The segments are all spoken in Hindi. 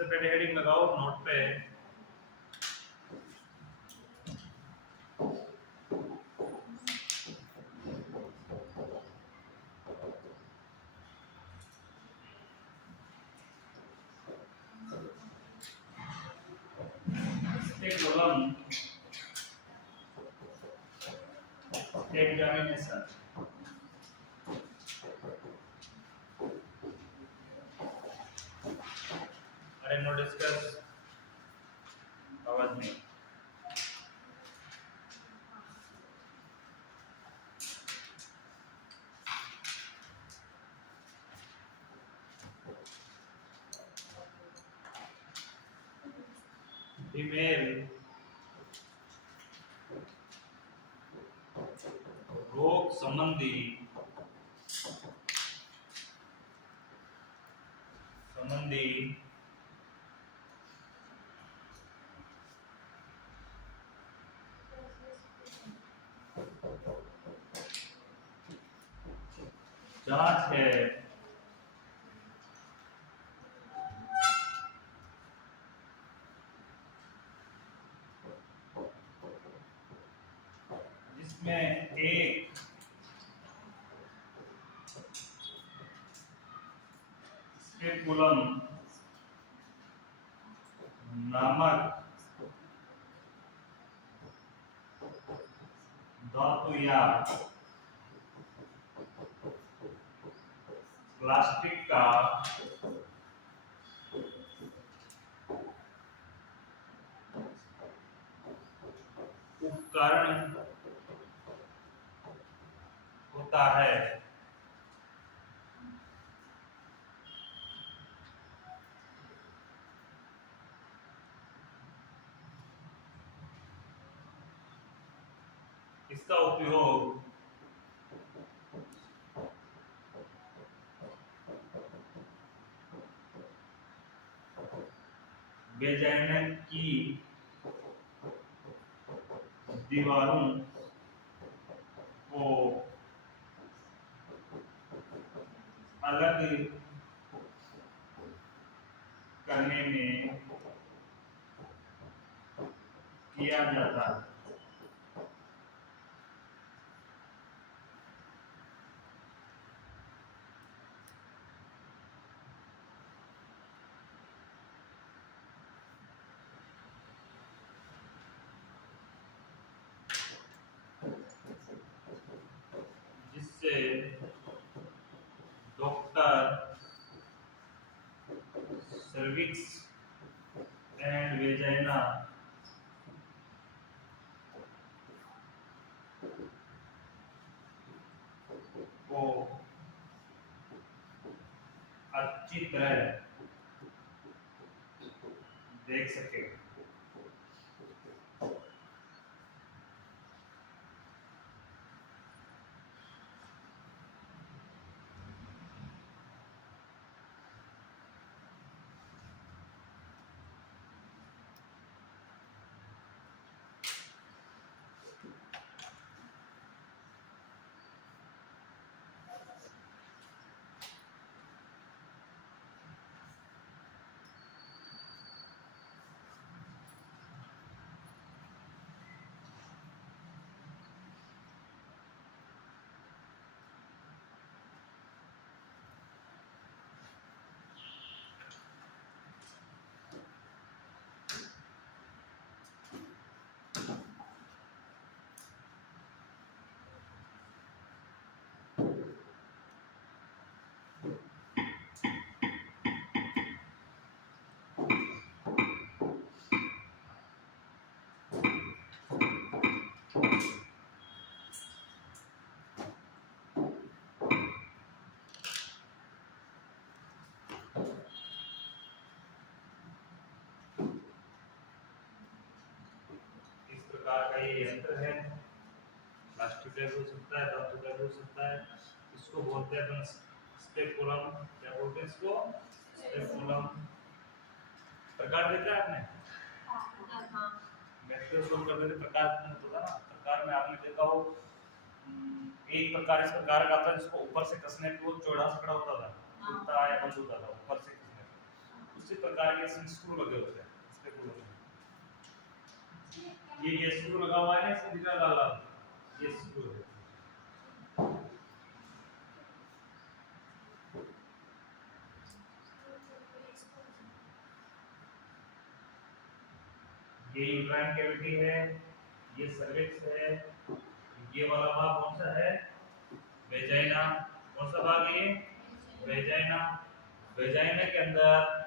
सबसे पहले हेडिंग लगाओ नोट पे। Column examination. अरे नो डिस्कस आवाज नहीं। फीमेल रोग संबंधी जांच है जिसमें एक स्पेकुलम नामक धातु या प्लास्टिक का उपकरण होता है। इसका उपयोग वेजाइना की दीवारों को अलग करने में किया जाता है। जिससे डॉक्टर सर्विक्स एंड वेजाइना को अच्छी तरह देख सके। इस प्रकार का ये यंत्र है। प्लास्टिक का भी हो सकता है, धातु का भी हो सकता है। इसको बोलते हैं अपन स्पेकुलम। क्या बोलते हैं इसको? स्पेकुलम। प्रकार देखा है आपने? मैथ्स सोल्व करते थे प्रकार होता ना। प्रकार में आपने देखा हो एक प्रकार इसका कारक आता है जिसको ऊपर से कसने पे वो चौड़ा सकड़ा होता था, खुलता या बंद होता था ऊपर से कसने पे। उसी प्रकार के इसमें स्क्रू लगे होते हैं। ये स्क्रू लगा हुआ है, इसमें दिखा लाल लाल, ये स्क्रू है। ये यूट्राइन कैविटी है, ये सर्विक्स है, ये वाला भाग कौन सा है? वेजाइना। कौन सा भाग है? वेजाइना। वेजाइना के अंदर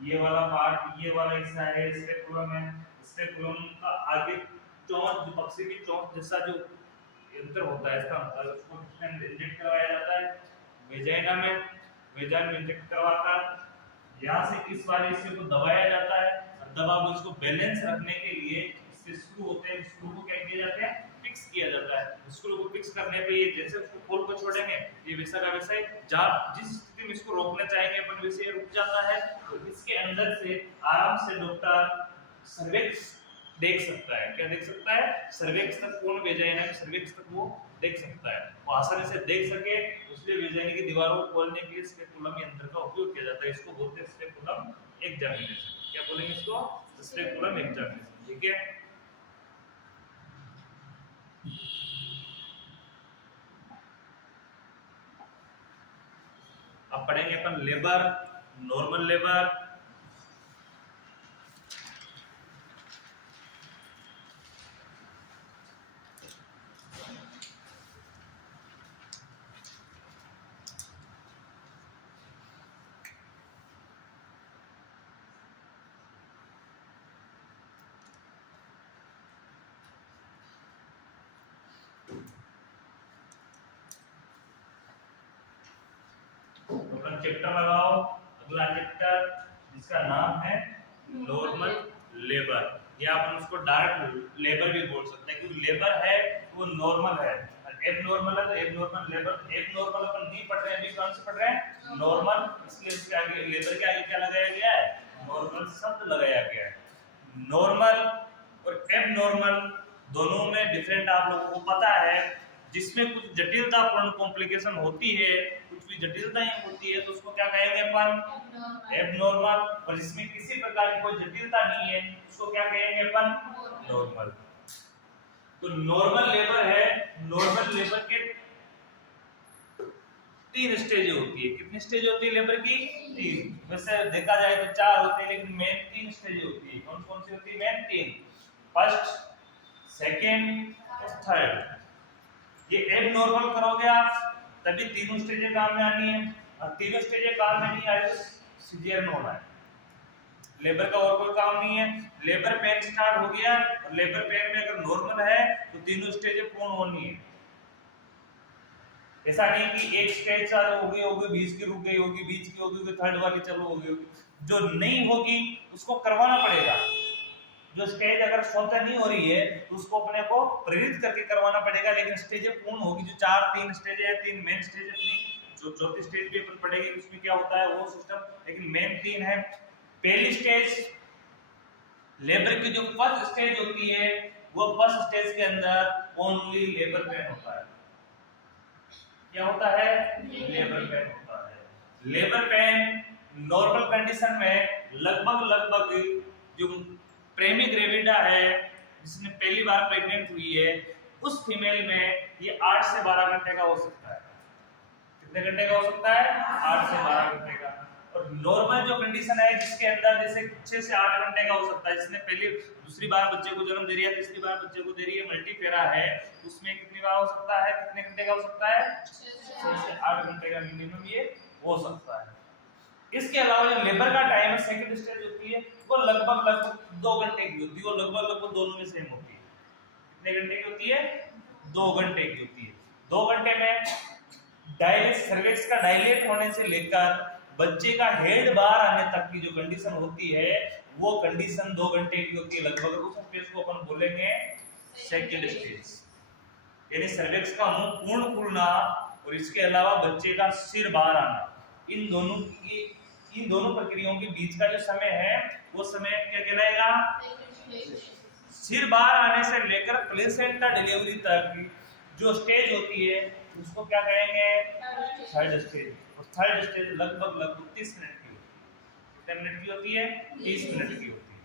ये वाला पार्ट, ये वाला हिस्सा है स्पेकुलम है। स्पेकुलम का आगे चोंच, जो पक्षी की चोंच जैसा जो यंत्र होता है इसका मतलब उसको इंजेक्ट करवाया जाता है वेजाइना में। वेजाइना में इंजेक्ट करवाकर यहाँ से इस वाले हिस्से को दबाया जाता है, और दबा कर इसको बैलेंस रखने के लिए इससे स्क्रू होते हैं, स्क्रू को क्या किया जाता है? फिक्स किया जाता है। स्क्रू को फिक्स करने पे ये जैसे उसको खोल को छोड़ेंगे ये वैसा का वैसा ही जिस स्थिति में इसको रोकना चाहेंगे अपन वैसे ही रुक जाता है। तो इसके अंदर से आराम से डॉक्टर सर्विक्स देख सकता है। क्या देख सकता है? सर्विक्स तक कौन वेजाइना है, सर्विक्स तक वो देख सकता है। वो आसानी से देख सके इसलिए वेजाइना की दीवारों को खोलने के लिए स्पेकुलम यंत्र का उपयोग किया जाता है। इसको बोलते हैं स्पेकुलम एग्जामिनेशन। क्या बोलेंगे इसको? Speculum examination. ठीक है। अब पढ़ेंगे अपन लेबर, नॉर्मल लेबर। चैप्टर लगाओ, अगला चैप्टर जिसका नाम है नॉर्मल लेबर, या अपन उसको डायरेक्ट लेबर भी बोल सकते हैं क्योंकि लेबर है वो नॉर्मल है, एबनॉर्मल है तो एबनॉर्मल लेबर। एबनॉर्मल अपन नहीं पढ़ रहे हैं, अभी कौन से पढ़ रहे हैं? नॉर्मल। इसलिए इसके आगे लेबर के आगे क्या लगाया गया है? नॉर्मल शब्द लगाया गया है। नॉर्मल और एबनॉर्मल दोनों में डिफरेंट आप लोगों को पता है। जिसमें कुछ जटिलतापूर्ण कॉम्प्लिकेशन होती है, कुछ भी जटिलताएं होती है तो उसको क्या कहेंगे अपन? एबनॉर्मल। और जिसमें किसी प्रकार की कोई जटिलता नहीं है उसको क्या कहेंगे अपन? नॉर्मल। तो नॉर्मल लेबर है, नॉर्मल लेबर के 3 स्टेज होती है। कितनी स्टेज होती है लेबर की? 3। वैसे देखा जाए तो 4 होते हैं लेकिन मेन 3 स्टेज होती है। कौन कौन सी होती है? मेन 3, फर्स्ट, सेकेंड और थर्ड। ये एबनॉर्मल करोगे आप तभी तीनों स्टेजें काम में आनी है, और तीनों स्टेजें काम में नहीं आई तो सीजर में होना है। लेबर का और कोई काम नहीं है। लेबर पेन स्टार्ट हो गया और लेबर पेन में अगर नॉर्मल है तो तीनों स्टेजें पूर्ण होनी है। ऐसा नहीं कि एक स्टेज चालू हो गई होगी, बीच की रुक गई होगी, बीच की होगी, थर्ड वाली चालू हो गई होगी। जो नहीं होगी उसको करवाना पड़ेगा। जो स्टेज अगर स्वतः नहीं हो रही है तो उसको अपने को प्रेरित करके करवाना पड़ेगा, लेकिन स्टेजें पूर्ण होगी। जो 3 स्टेज है, 3 मेन स्टेज अपनी, जो चौथी स्टेज भी अपन पढ़ेंगे उसमें क्या होता है वो सिस्टम, लेकिन मेन 3 है। पहली स्टेज लेबर की जो फर्स्ट स्टेज होती है वो फर्स्ट स्टेज के अंदर ओनली लेबर पेन होता है। क्या होता है? लेबर पेन होता है। लेबर पेन नॉर्मल कंडीशन में लगभग जो प्रेमी ग्रेविडा है जिसने पहली बार प्रेग्नेंट हुई है उस फीमेल में ये 8 से 12 घंटे का हो सकता है। कितने घंटे का हो सकता है? 8 से 12 घंटे का। और नॉर्मल जो कंडीशन है जिसके अंदर जैसे 6 से 8 घंटे का हो सकता है, जिसने पहली दूसरी बार बच्चे को जन्म दे रही है, तीसरी बार बच्चे को दे रही है, मल्टीपेरा है, उसमें कितनी बार हो सकता है? कितने घंटे का हो सकता है? 6 से 8 घंटे का मिनिमम ये हो सकता है। इसके अलावा जो लेबर का टाइम है सेकंड स्टेज होती है वो लगभग 2 घंटे की होती है। वो लगभग दोनों में सेम होती है। कितने घंटे की होती है? 2 घंटे की होती है। 2 घंटे में डायलेट सर्विक्स का डायलेट होने से लेकर बच्चे का हेड बाहर आने तक की जो कंडीशन होती है वो कंडीशन 2 घंटे की होती है लगभग। उस स्टेज को अपन बोलेंगे सेकंड स्टेज, यानी सर्विक्स का मुंह पूर्ण खुलना और इसके अलावा बच्चे का सिर बाहर आना। इन दोनों प्रक्रियाओं के बीच का जो समय है वो समय क्या कहलाएगा? सिर बाहर आने से लेकर प्लेसेंटा डिलीवरी तक जो स्टेज होती है उसको क्या कहेंगे? Third stage. और थर्ड स्टेज लगभग 30 मिनट की होती है। कितने मिनट की होती है? 30 मिनट की होती है।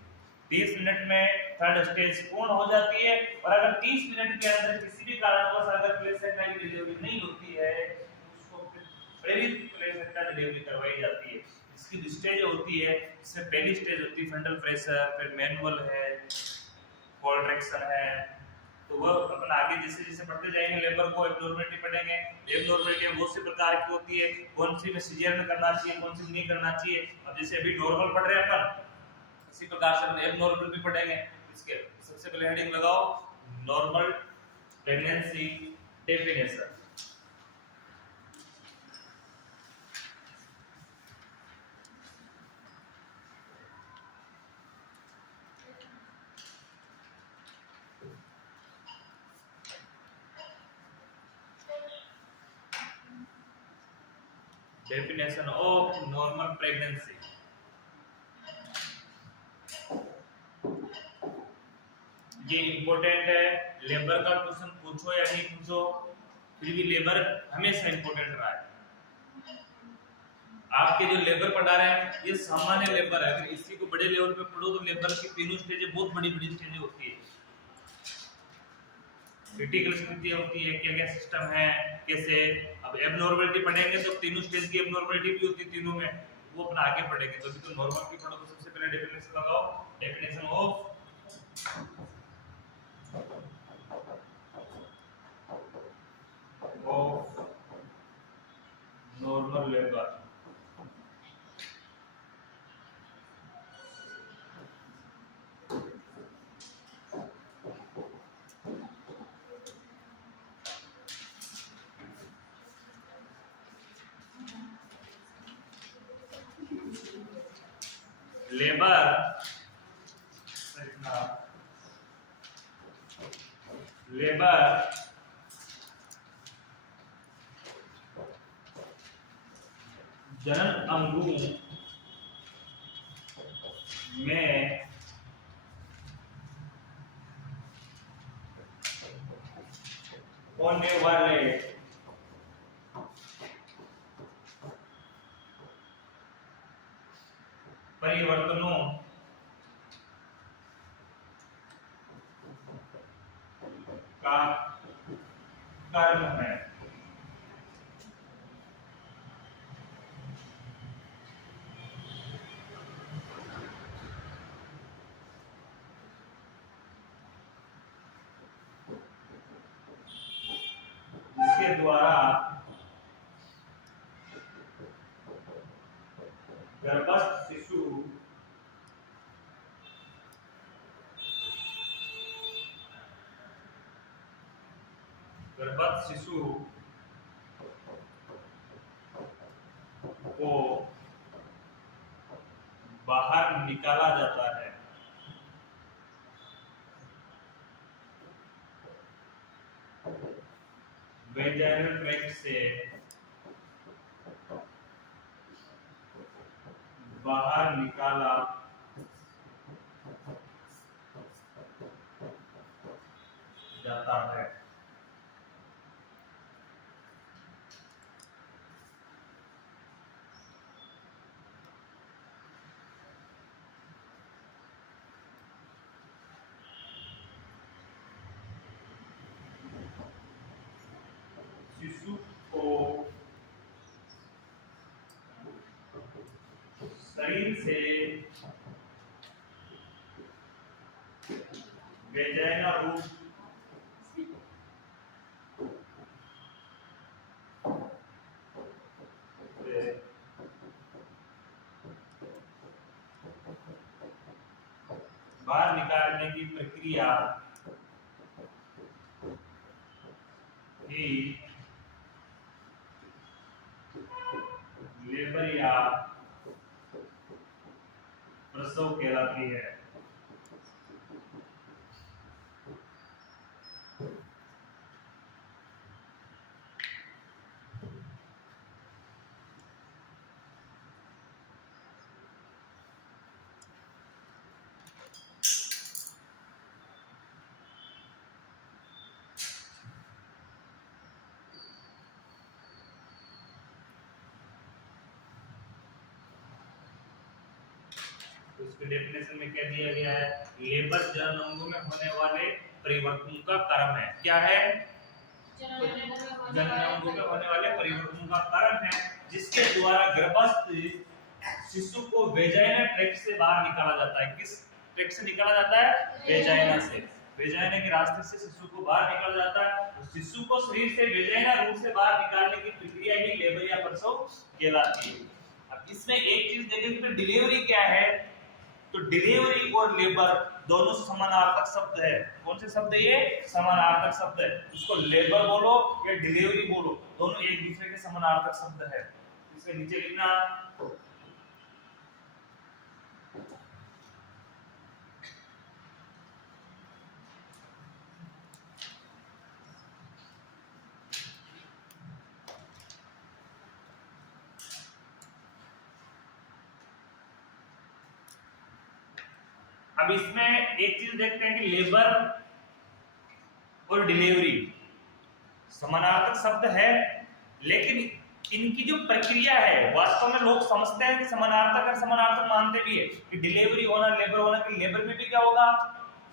30 मिनट में थर्ड स्टेज पूर्ण हो जाती है और अगर 30 मिनट के अंदर किसी भी कारणवश अगर प्लेसेंटा की डिलीवरी नहीं होती है तो उसको प्रेरित प्लेसेंटा डिलीवरी करवाई जाती है। इसकी स्टेज होती है, इसमें पहली स्टेज होती है फंडल प्रेशर, फिर मैनुअल है, कॉन्ट्रैक्शन है। तो वो अपन आगे जैसे जैसे पढ़ते जाएंगे लेबर को एब्नॉर्मलिटी पढ़ेंगे। एब्नॉर्मलिटी बहुत सी प्रकार की होती है, कौन सी में सीजर में करना चाहिए, कौन सी में नहीं करना चाहिए। अब जैसे अभी नॉर्मल पढ़ रहे हैं अपन, इसी प्रकार से हम एब्नॉर्मल भी पढ़ेंगे। इसके सबसे पहले हेडिंग लगाओ normal pregnancy definition. Definition of normal pregnancy. ये इंपॉर्टेंट है, लेबर का क्वेश्चन पूछो या नहीं पूछो, फिर भी लेबर हमेशा इंपॉर्टेंट रहा है। आपके जो लेबर पढ़ा रहे हैं ये सामान्य लेबर है, अगर इसी को बड़े लेवल पे पढ़ो तो लेबर की तीनों स्टेजें बहुत बड़ी बड़ी स्टेजें होती है। क्रिटिकल स्थिति होती है, क्या क्या सिस्टम है, कैसे। अब एबनॉर्मलिटी पढ़ेंगे तो तीनों स्टेज की एबनॉर्मलिटी भी होती है तीनों में, वो अपना आगे पढ़ेंगे। तो अभी तो नॉर्मल की पढ़ो तो सबसे पहले डेफिनेशन लगाओ, definition of normal labour. Labour जनन अंगों में होने वाले परिवर्तनों का कर्म है। जिसके द्वारा गर्भस्थ शिशु को बाहर निकाला जाता है। वेजाइनल ट्रैक्ट से बाहर निकाला जाता है। शिशु को शरीर से वेजाइना रूट से बाहर निकालने की प्रक्रिया ही लेबर या प्रसव कहलाती है। तो उसके डेफिनेशन में क्या दिया गया है, लेबर जनन अंगों में होने वाले परिवर्तनों का कारण है। क्या है? जनन अंगों में होने वाले परिवर्तनों का कारण है, जिसके द्वारा गर्भस्थ शिशु को वेजाइना ट्रैक्ट से बाहर निकाला जाता है। किस ट्रैक्ट से निकाला जाता है? वेजाइना से। वेजाइना के रास्ते से शिशु को बाहर निकाला जाता है। तो शिशु को शरीर से वेजाइना रूट से बाहर निकालने की प्रक्रिया ही लेबर या प्रसव कहलाती है। अब इसमें एक चीज देखें कि डिलीवरी क्या है। तो डिलीवरी और लेबर दोनों समानार्थक शब्द है। कौन से शब्द है ये? समानार्थक शब्द है। उसको लेबर बोलो या डिलीवरी बोलो, दोनों एक दूसरे के समानार्थक शब्द है। इसके नीचे लिखना अब इसमें एक चीज देखते हैं कि लेबर और डिलीवरी समानार्थक शब्द है, लेकिन इनकी जो प्रक्रिया है वास्तव में लोग समझते हैं कि समानार्थक है, समानार्थक मानते भी है कि डिलीवरी होना लेबर होना, कि लेबर में भी क्या होगा,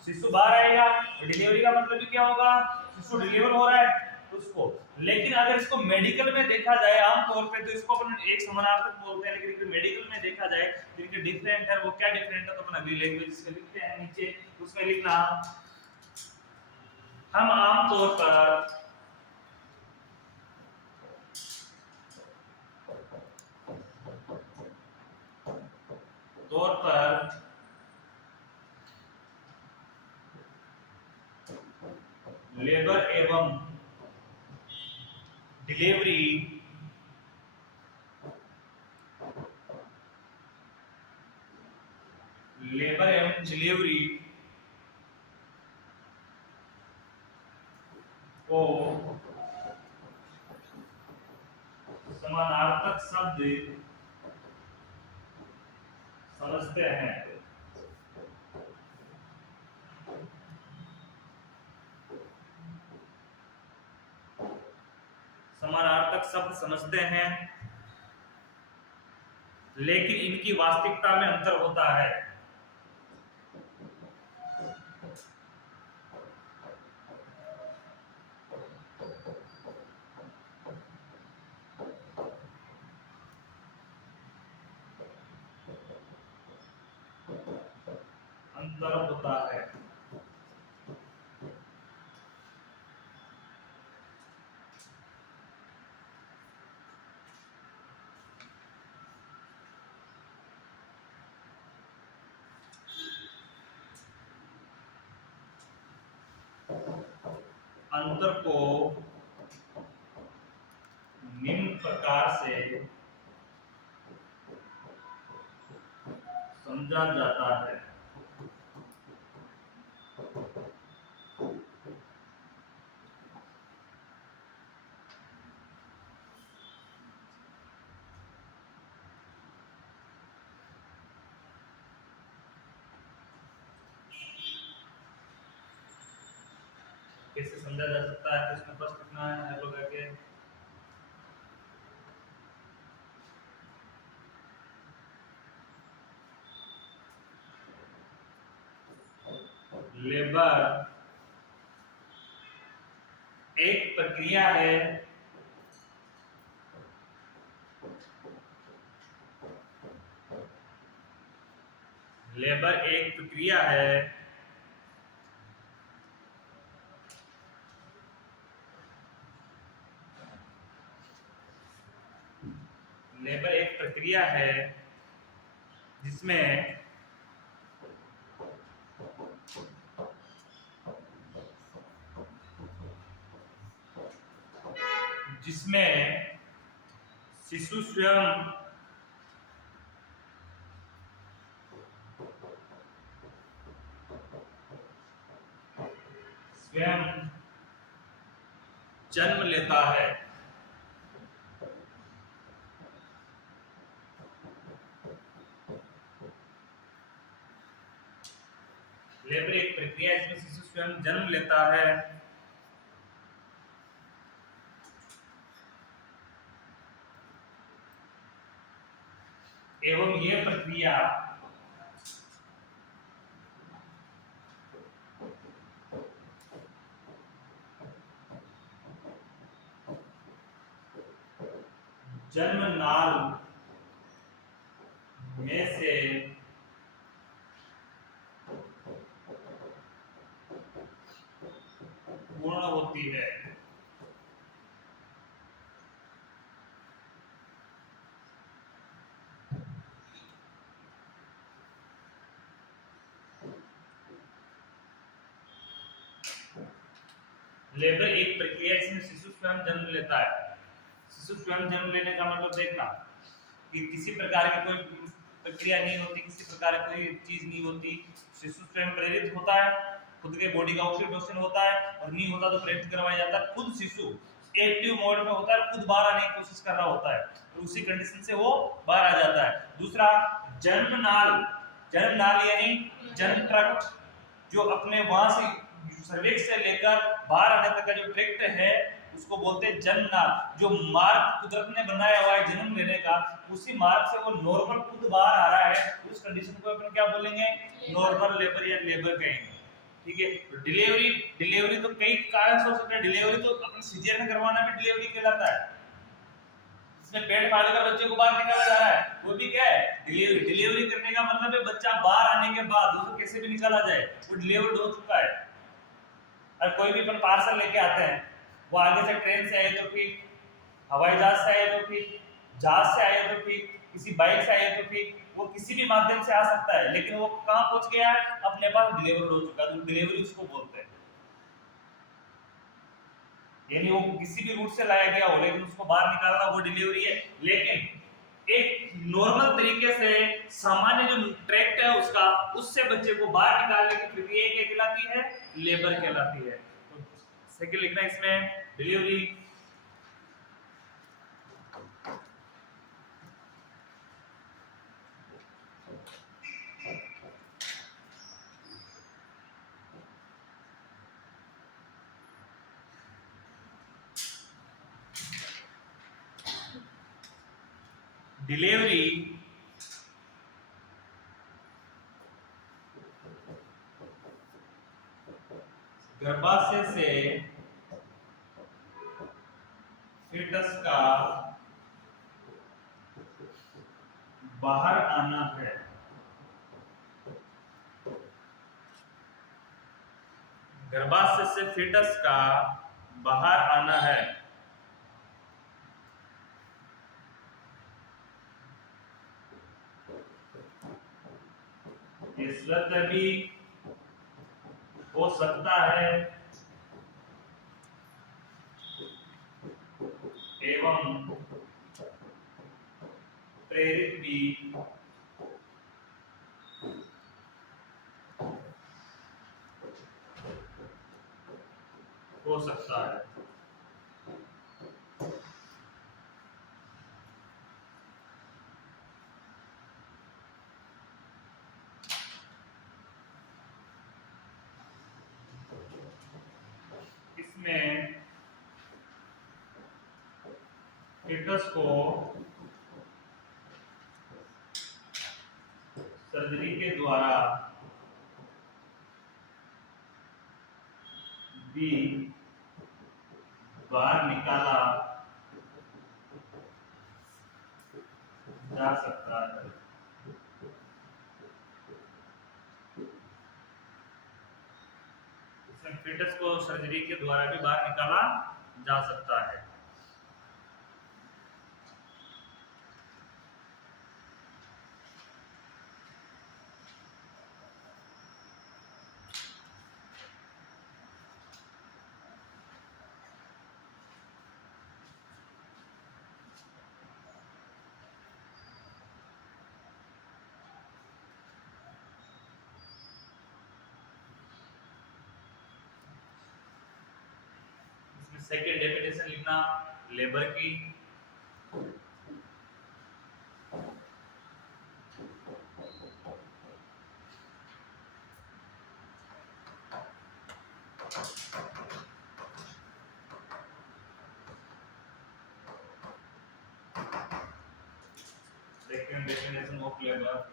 शिशु बाहर आएगा, और डिलीवरी का मतलब भी क्या होगा, शिशु डिलीवर हो रहा है उसको। लेकिन अगर इसको मेडिकल में देखा जाए आमतौर पे तो इसको अपन एक समानार्थक बोलते हैं, लेकिन मेडिकल में देखा जाए तो इनके डिफरेंट है। वो क्या डिफरेंट है तो अपन अगली लैंग्वेज से लिखते हैं नीचे, उसमें लिखना हम आमतौर पर लेबर एवं डिलीवरी को समानार्थक शब्द समझते हैं। समानार्थक शब्द समझते हैं, लेकिन इनकी वास्तविकता में अंतर होता है। अंतर होता है। अंतर को निम्न प्रकार से समझा जाता है। कैसे समझा जा सकता है, तो इसमें फर्स्ट लिखना है हेलो करके लेबर एक प्रक्रिया है लेबर एक प्रक्रिया है लेबर एक प्रक्रिया है जिसमें शिशु स्वयं जन्म लेता है। लेबर एक प्रक्रिया है जिसमें शिशु स्वयं जन्म लेता है एवं यह प्रक्रिया लेबर एक प्रक्रिया जिसमें शिशु स्वयं जन्म लेता है। शिशु स्वयं जन्म लेने का मतलब देखना कि किसी प्रकार की कोई प्रक्रिया नहीं होती, किसी प्रकार की कोई चीज नहीं होती, शिशु स्वयं प्रेरित होता है, खुद के बॉडी का ऑक्सीटोसिन होता है, और नहीं होता तो प्रेरित करवाया जाता है। खुद शिशु एक्टिव मोड में होता है, खुद बाहर आने की कोशिश कर रहा होता है, तो उसी कंडीशन से वो बाहर आ जाता है। दूसरा जन्मनाल, जन्मनाल यानी जन्म ट्रैक्ट, जो अपने वहां से सर्विक्स से लेकर बाहर आने तक का जो ट्रैक्ट है उसको बोलते हैं जन्मनाल। जो मार्ग कुदरत ने बनाया हुआ है जन्म लेने का, उसी मार्ग से वो नॉर्मल खुद बाहर आ रहा है, उस कंडीशन को अपन क्या बोलेंगे, नॉर्मल लेबर या लेबर कहेंगे। ठीक है। तो डिलीवरी, डिलीवरी तो कई कारण से हो सकते हैं। डिलीवरी तो अपन सीजर में करवाना भी डिलीवरी कहलाता है, इसमें पेट फाड़ कर बच्चे को बाहर निकाला जा रहा है, वो भी क्या है, डिलीवरी। डिलीवरी करने का मतलब है बच्चा बाहर आने के बाद उसको कैसे भी निकाला जाए, वो डिलीवर्ड हो चुका है। और कोई भी अपन पार्सल लेके आते हैं, वो आगे से ट्रेन से आए तो ठीक, हवाई जहाज से आए तो ठीक, जहाज से आए तो ठीक, किसी बाइक से आए तो ठीक, वो किसी भी माध्यम से आ सकता है, लेकिन वो कहां पहुंच गया है, अपने पास डिलीवर्ड हो चुका है, तो डिलीवरी उसको बोलते हैं। यानी वो किसी भी रूट से लाया गया हो लेकिन उसको बाहर निकालना, वो डिलीवरी है। लेकिन एक नॉर्मल तरीके से सामान्य जो ट्रैक्ट है उसका, उससे बच्चे को बाहर निकालने की प्रक्रिया क्या कहलाती है, लेबर कहलाती है। तो सेकंड लिखना इसमें डिलीवरी। डिलीवरी गर्भाशय से फीटस का बाहर आना है। गर्भाशय से फीटस का बाहर आना है। ये स्वतः भी हो सकता है एवं प्रेरित भी हो सकता है। इसमें फीटस को सर्जरी के द्वारा भी बाहर निकाला जा सकता है। इसमें फीटस को सर्जरी के द्वारा भी बाहर निकाला जा सकता है। सेकेंड डेफिनेशन लिखना लेबर की। Second definition of labour,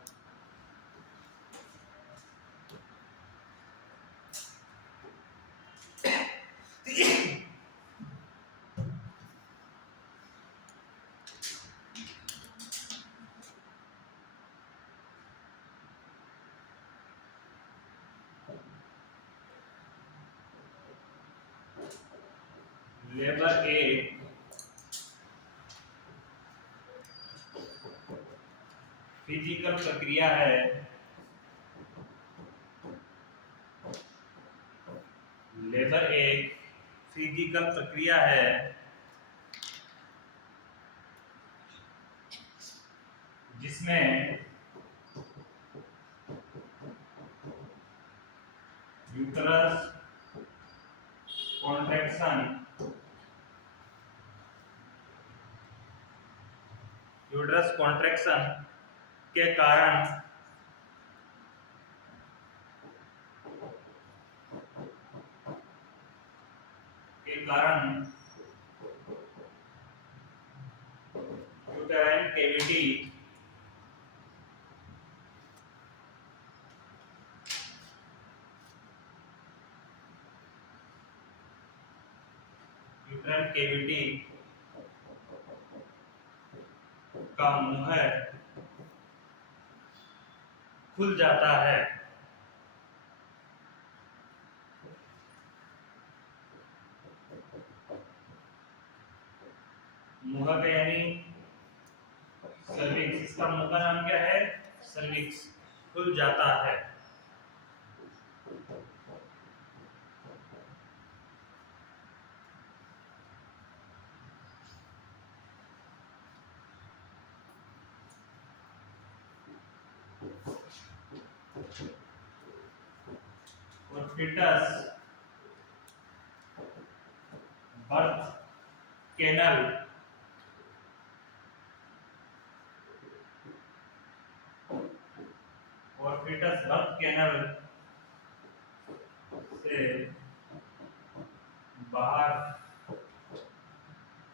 labour एक फिजिकल प्रक्रिया है लेबर एक फिजिकल प्रक्रिया है जिसमें यूट्रस कॉन्ट्रैक्शन के कारण यूटेराइन कैविटी का मुंह खुल जाता है। मुंह का यानी सर्विक्स, इसका मुंह का नाम क्या है? सर्विक्स खुल जाता है। और फीटस बर्थ कैनल से बाहर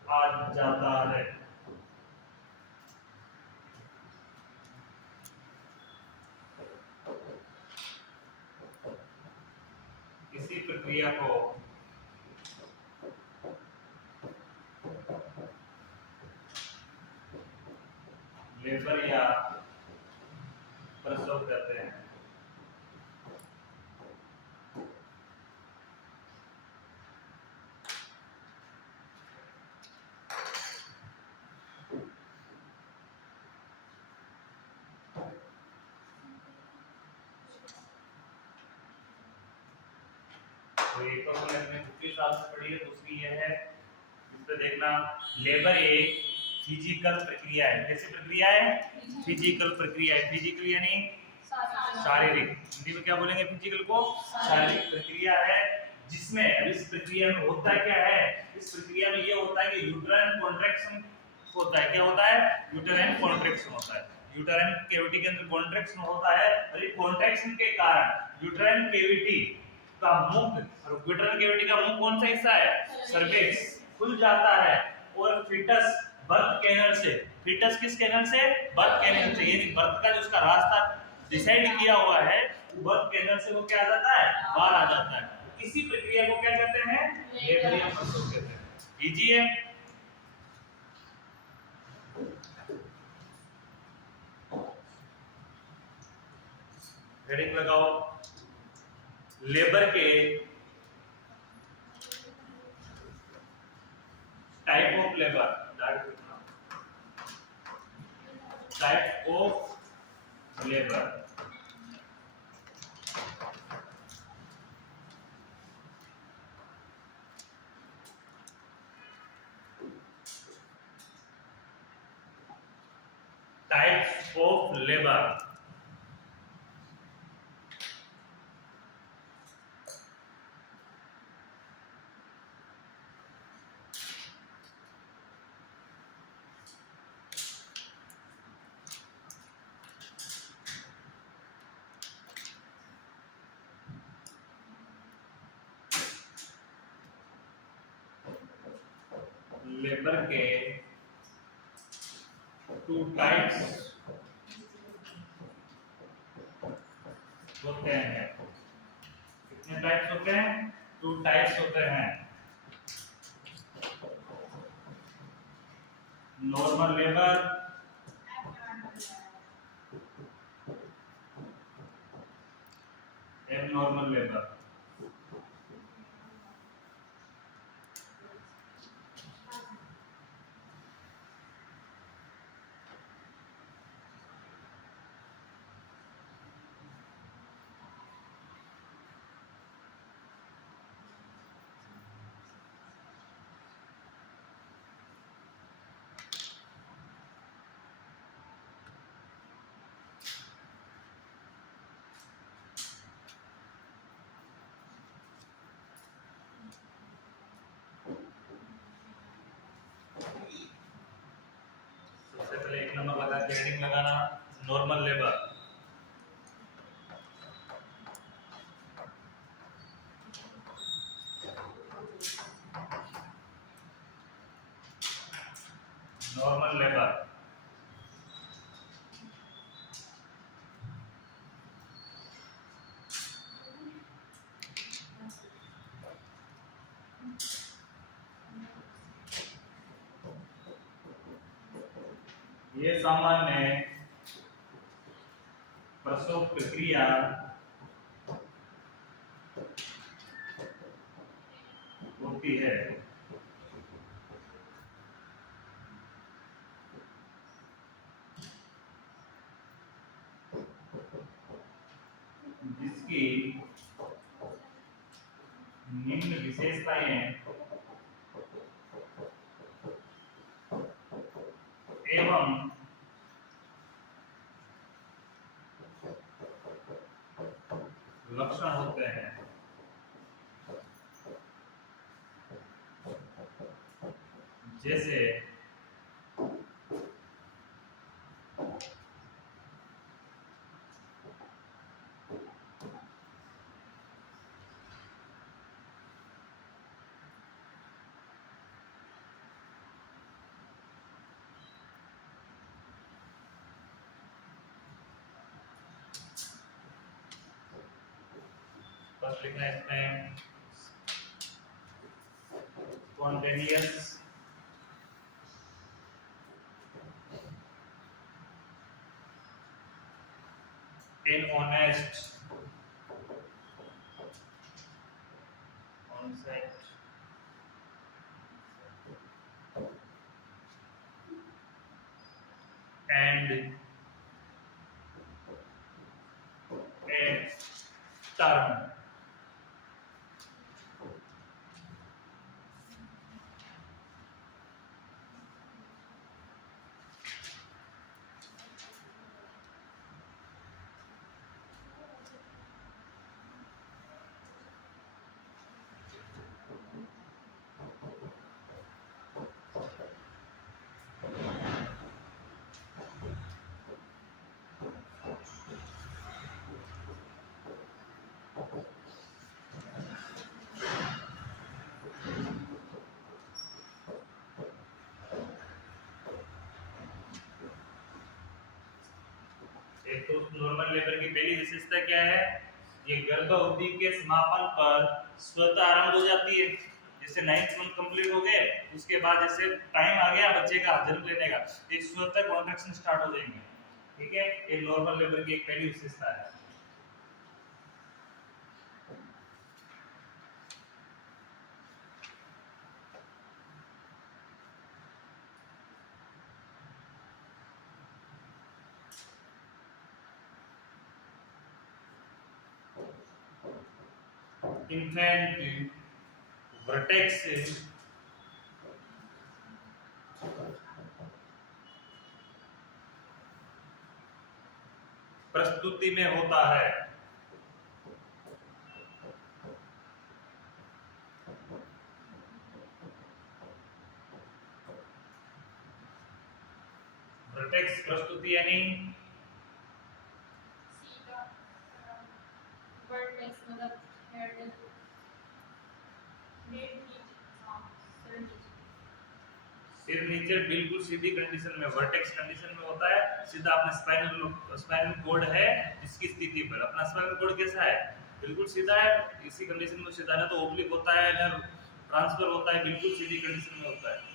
आ जाता है। इसी प्रक्रिया को लेबर या प्रसव कहते हैं। तो ये तो हमने अपने बुक के हिसाब से पढ़ी है। दूसरी ये है, इस पे देखना, लेबर एक फिजिकल प्रक्रिया है। कैसी प्रक्रिया है? फिजिकल प्रक्रिया है। फिजिकल यानी शारीरिक। हिंदी में क्या बोलेंगे? फिजिकल को शारीरिक प्रक्रिया है, जिसमें अब इस प्रक्रिया में होता क्या है? इस प्रक्रिया में ये होता है कि यूट्राइन कॉन्ट्रैक्शन होता है। क्या होता है? यूट्राइन कॉन्ट्रैक्शन होता है। यूट्राइन कैविटी के अंदर कॉन्ट्रैक्शन होता है, और ये कॉन्ट्रैक्शन के कारण यूट्राइन कैविटी का मुख, और यूट्राइन कैविटी का मुख कौन सा हिस्सा है? सर्विक्स खुल जाता है, और फीटस बर्थ कैनल से, फीटस किस कैनल से? बर्थ कैनल से, यानी बर्थ का जो उसका रास्ता डिसाइड किया हुआ है, बर्थ कैनल से वो क्या आ जाता है? बाहर आ जाता है। इसी प्रक्रिया को क्या कहते हैं? लेबर या प्रसव कहते हैं। कीजिए, हेडिंग लगाओ, लेबर के type of labour, type of labour. Types of labour. Labour के टू टाइप्स होते हैं। कितने टाइप्स होते हैं? टू टाइप्स होते हैं। Normal labour, abnormal labour. की हेडिंग लगाना नॉर्मल लेबर। नॉर्मल लेबर ये सामान्य प्रसव प्रक्रिया होती है जिसकी निम्न विशेषताएं एवं लक्षण होते हैं। जैसे फर्स्ट लिखना है इसमें spontaneous and honest onset and a term. एक तो नॉर्मल लेबर की पहली विशेषता क्या है, ये गर्भ अवधि के समापन पर स्वतः आरंभ हो जाती है। जैसे 9th मंथ कंप्लीट हो गए, उसके बाद जैसे टाइम आ गया बच्चे का जन्म लेने का, ये स्वतः कॉन्ट्रैक्शन स्टार्ट हो जाएंगे। ठीक है, ये नॉर्मल लेबर की एक पहली विशेषता है। इन्फेंट वर्टेक्स प्रस्तुति में होता है। वर्टेक्स प्रस्तुति यानी सिर नीचे बिल्कुल सीधी कंडीशन में, वर्टेक्स कंडीशन में होता है, सीधा अपना स्पाइनल कॉर्ड है इसकी स्थिति पर। अपना स्पाइनल कॉर्ड कैसा है, बिल्कुल सीधा है। इसी कंडीशन में सीधा, ना तो ओब्लिक होता है ना ट्रांसफर होता है, बिल्कुल सीधी कंडीशन में होता है।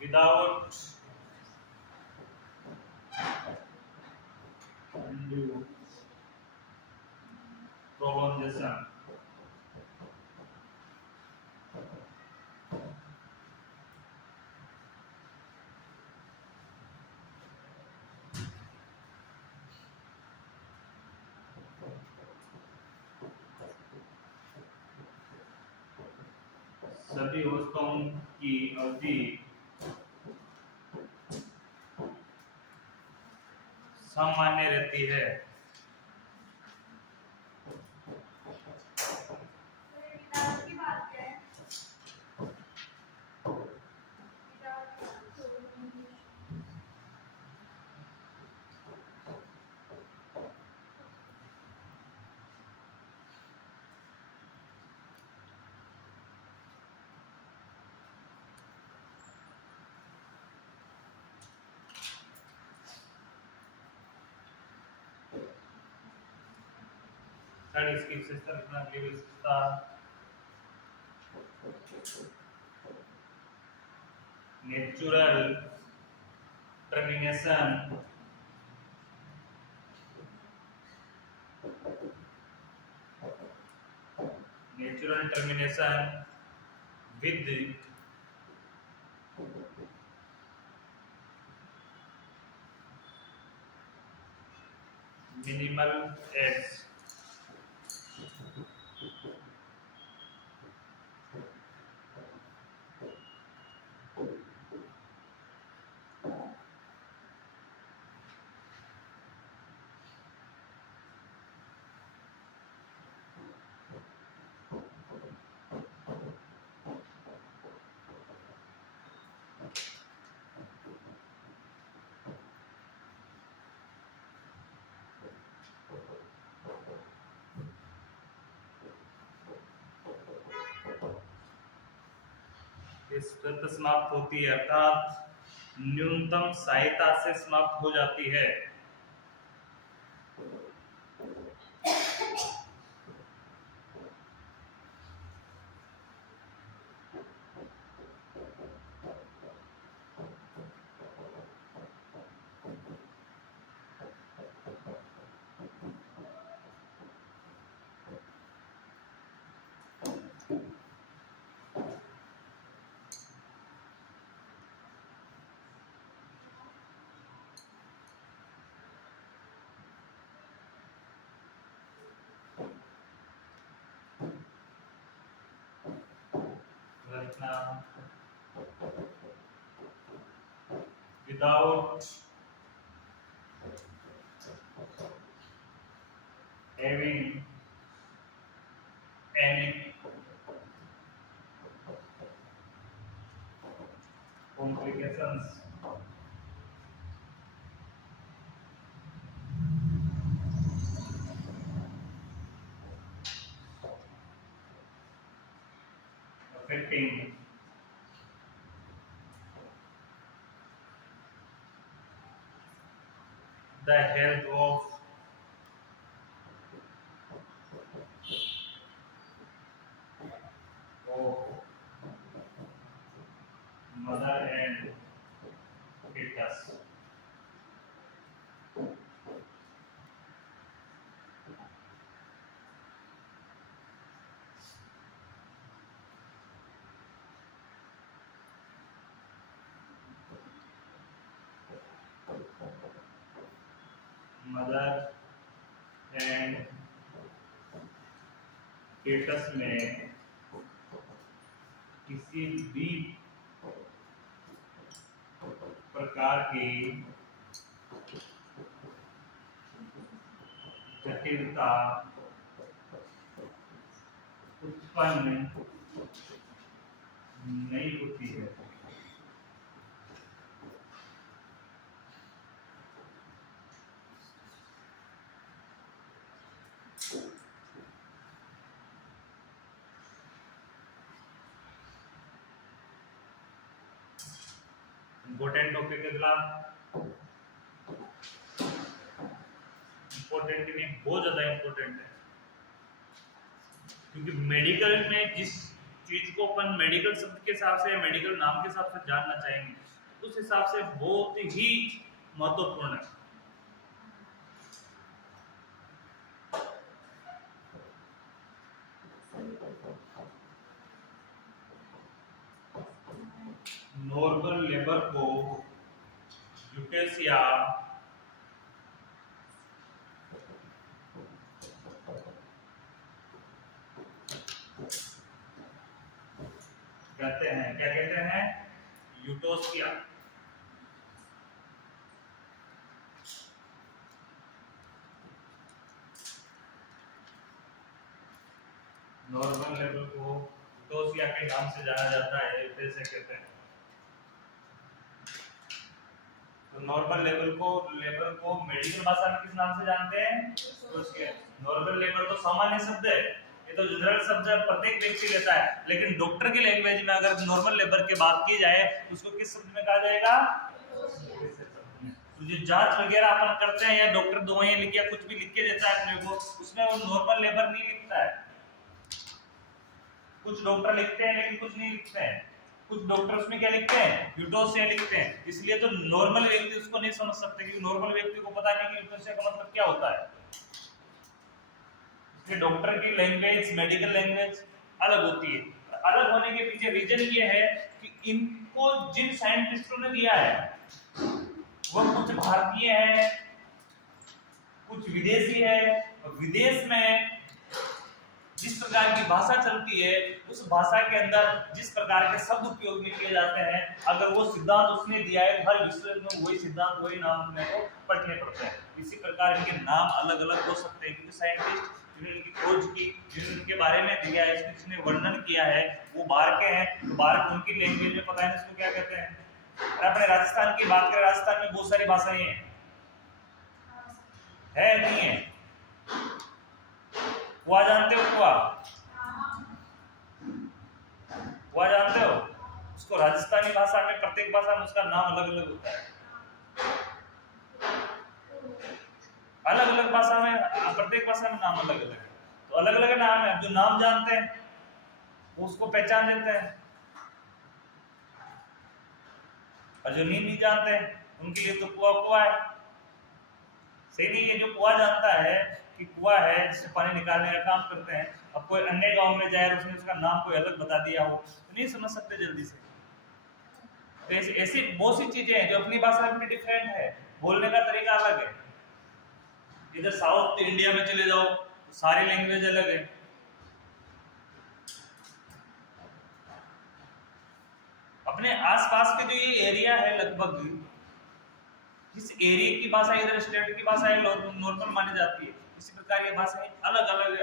Without undue prolongation, सभी अवस्थाओं की अवधि सामान्य रहती है। इसकी विशेषता लिखना की विशेषता natural termination with minimal edge. इस शर्त समाप्त होती है अर्थात न्यूनतम सहायता से समाप्त हो जाती है। Without having any complications affecting the health of mother and fetus. Mother and fetus में किसी भी प्रकार की जटिलता उत्पन्न नहीं होती है। इम्पोर्टेंट टॉपिक अगला, इम्पोर्टेंट नहीं बहुत ज्यादा इम्पोर्टेंट है, क्योंकि मेडिकल में जिस चीज को अपन मेडिकल शब्द के हिसाब से मेडिकल नाम के हिसाब से जानना चाहेंगे उस हिसाब से बहुत ही महत्वपूर्ण है। नॉर्मल लेबर को यूटेसिया कहते हैं। क्या कहते हैं? यूटोसिया। नॉर्मल लेवल को यूटोसिया के नाम से जाना जाता है, फिर से कहते हैं। तो नॉर्मल लेवल को मेडिकल भाषा में किस नाम से जानते हैं? यूटोसिया। नॉर्मल लेवल तो सामान्य शब्द है, ये तो जनरल शब्द है, प्रत्येक व्यक्ति लेता है। लेकिन डॉक्टर की लैंग्वेज में अगर नॉर्मल लेवल की बात की जाए तो उसको किस शब्द में कहा जाएगा? तो जो जांच वगैरह अपन करते हैं या डॉक्टर दवाइयां लिख या कुछ भी लिख के देता है अपने को, उसमें वो नॉर्मल लेवल नहीं लिखता है। कुछ डॉक्टर लिखते हैं लेकिन कुछ नहीं लिखते हैं। कुछ डॉक्टर उसमें क्या लिखते हैं? यूटोसिया लिखते हैं। इसलिए तो नॉर्मल व्यक्ति उसको नहीं समझ सकते, क्योंकि नॉर्मल व्यक्ति को पता नहीं कि यूटोसिया का मतलब क्या होता है। इसलिए डॉक्टर की लैंग्वेज, मेडिकल लैंग्वेज अलग होती है। अलग होने के पीछे रीजन ये है कि इनको जिन साइंटिस्टों ने दिया है वो कुछ भारतीय है, कुछ विदेशी है। विदेश में जिस प्रकार की भाषा चलती है उस भाषा के अंदर जिस प्रकार के शब्द उपयोग में किए जाते हैं, अगर वो सिद्धांत उसने दिया है हर विषय में वही सिद्धांत वही नाम अपने को पढ़ने पड़ते हैं। इसी प्रकार इनके नाम अलग अलग हो सकते हैं, क्योंकि साइंटिस्ट जिन्होंने इनकी खोज की, जिन्होंने इनके बारे में दिया है, जिसने वर्णन किया है, वो बाहर के हैं। तो बाहर की उनकी लैंग्वेज में पता है इसको क्या कहते हैं। अपने राजस्थान की बात करें, राजस्थान में बहुत सारी भाषाएं हैं, है नहीं है? कुआ जानते हो? कुआ जानते हो? उसको राजस्थानी भाषा में प्रत्येक भाषा में उसका नाम अलग अलग होता है। अलग अलग भाषा में प्रत्येक भाषा में नाम अलग अलग है। तो अलग अलग नाम है, जो नाम जानते हैं वो उसको पहचान लेते हैं, और जो नहीं जानते हैं उनके लिए तो कुआ कुआ है। सही नहीं है? जो कुआ जानता है कि कुआ है जिससे पानी निकालने का काम करते हैं, अब कोई अन्य गांव में जाए और उसने उसका नाम कोई अलग बता दिया हो तो नहीं समझ सकते जल्दी से। तो ऐसी बहुत सी चीजें हैं जो अपनी भाषा में डिफरेंट है, बोलने का तरीका अलग है। इधर साउथ इंडिया में चले जाओ तो सारी लैंग्वेज अलग है। अपने आसपास के जो ये एरिया है, लगभग इस एरिया की भाषा इधर स्टेट की भाषा है नॉर्मल मानी जाती है। इसी प्रकार ये भाषाएं अलग अलग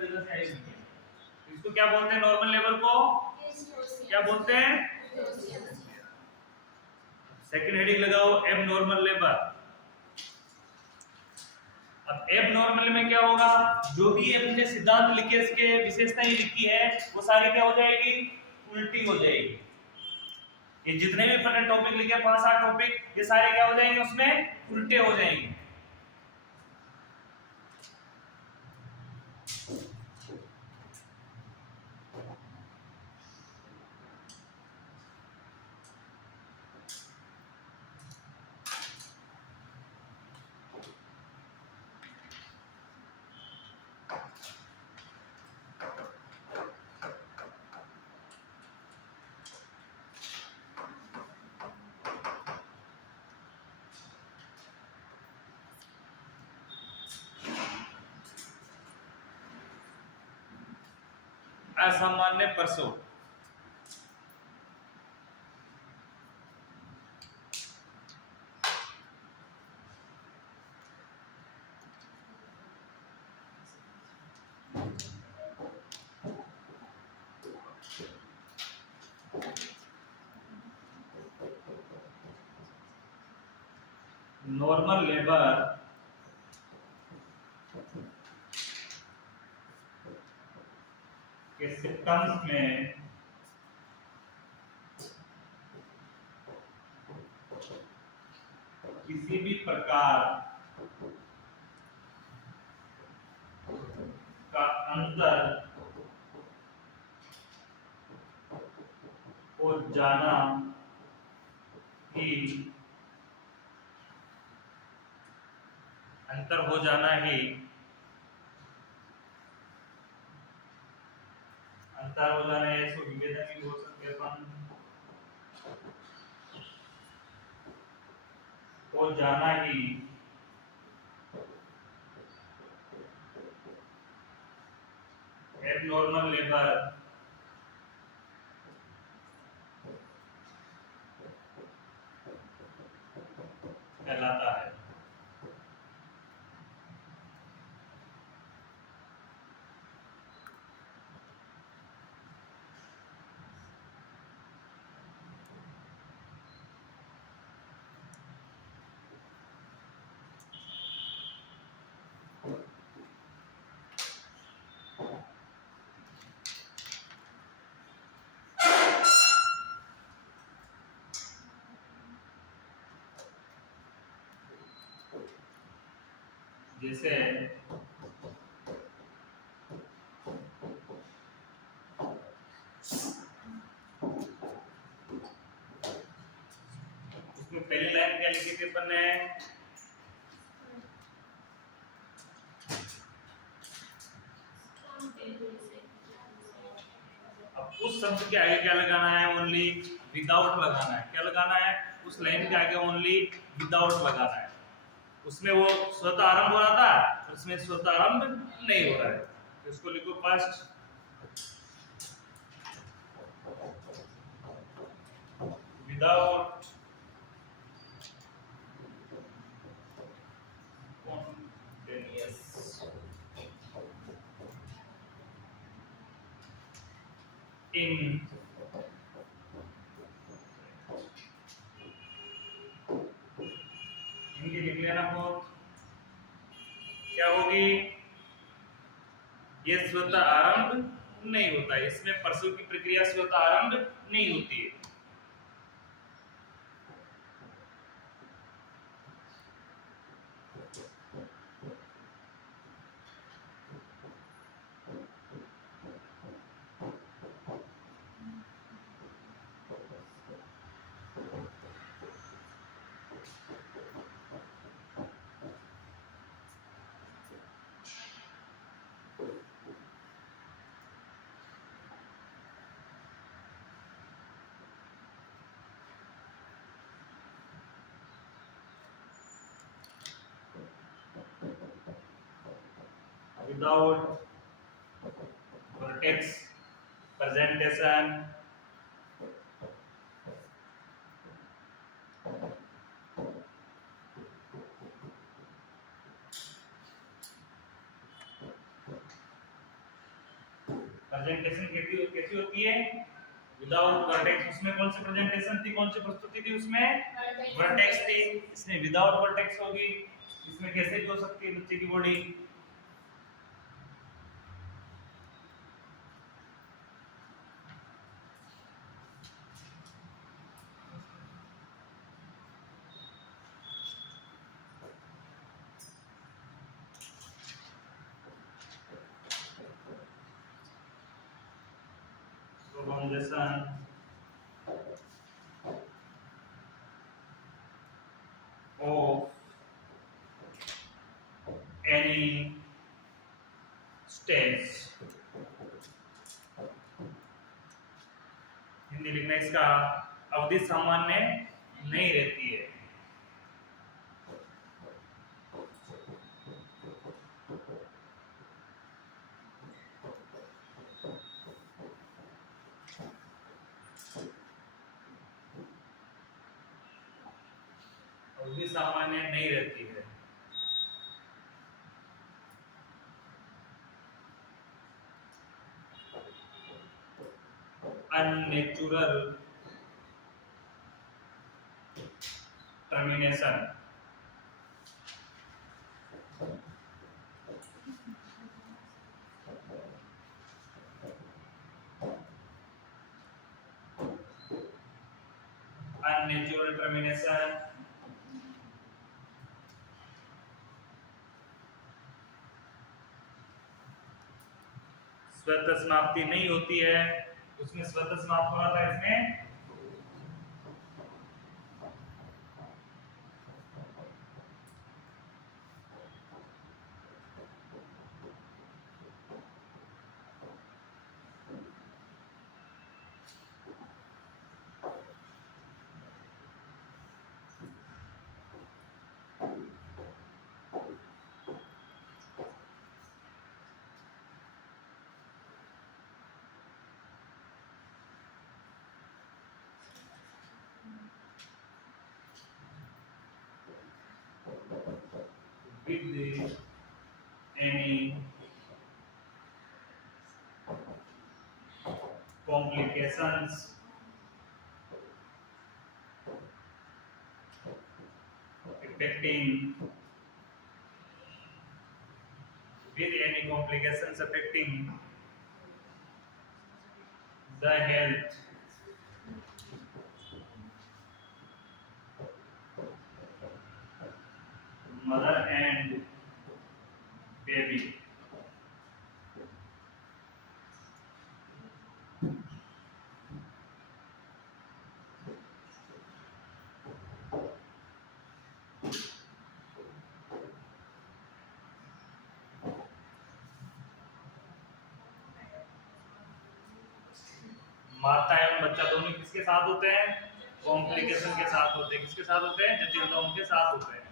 जगह से आई हुई है। इसको क्या बोलते हैं? नॉर्मल लेवल को क्या बोलते हैं? सेकंड हेडिंग लगाओ, एब नॉर्मल लेवल। अब एब नॉर्मल में क्या होगा? जो भी अपने सिद्धांत लिखे, इसके विशेषताएं लिखी है, वो सारी क्या हो जाएगी? उल्टी हो जाएगी। ये जितने भी अपने टॉपिक लिखे 5-7 टॉपिक, ये सारे क्या हो जाएंगे? उसमें उल्टे हो जाएंगे। असामान्य प्रसव। नॉर्मल लेबर के सिम्टम्स में किसी भी प्रकार का अंतर हो जाना ही अंतर हो जाना है। इसको विभेदन भी बोल सकते हैं अपन। हो जाना ही एबनॉर्मल लेबर जैसे उसमें पहली लाइन क्या लिखी थी अपन ने, अब उस शब्द के आगे क्या लगाना है, ओनली विदाउट लगाना है। क्या लगाना है, उस लाइन के आगे ओनली विदाउट लगाना है। उसमें वो स्वतः आरंभ हो रहा था, उसमें स्वतः आरंभ नहीं हो रहा है, तो इसको लिखो फर्स्ट विदाउट कॉन्टिन्यूअस। इन हिंदी लिख लेना बहुत, क्या होगी, ये स्वतः आरंभ नहीं होता है, इसमें प्रसव की प्रक्रिया स्वतः आरंभ नहीं होती है। Without vertex presentation, प्रेजेंटेशन कैसी होती है, विदाउट वर्टेक्स। उसमें कौन सी प्रेजेंटेशन थी, कौन सी प्रस्तुति थी, उसमें वर्टेक्स थी। इसमें विदाउट वर्टेक्स होगी, इसमें कैसे भी हो सकती है बच्चे की body. prolongation of any stage, Hindi लिखना, इसका अवधि सामान्य नहीं रहती है। अवधि सामान्य नहीं रहती है। अननेचुरल टर्मिनेशन, अननेचुरल टर्मिनेशन स्वतः समाप्ति नहीं होती है। उसमें स्वतः समाप्त हो रहा था, इसमें with any complications affecting, with any complications affecting the health mother and माता एवं बच्चा दोनों किसके साथ होते हैं? कॉम्प्लिकेशन के साथ होते हैं। किसके साथ होते हैं? जटिलताओं के साथ होते हैं।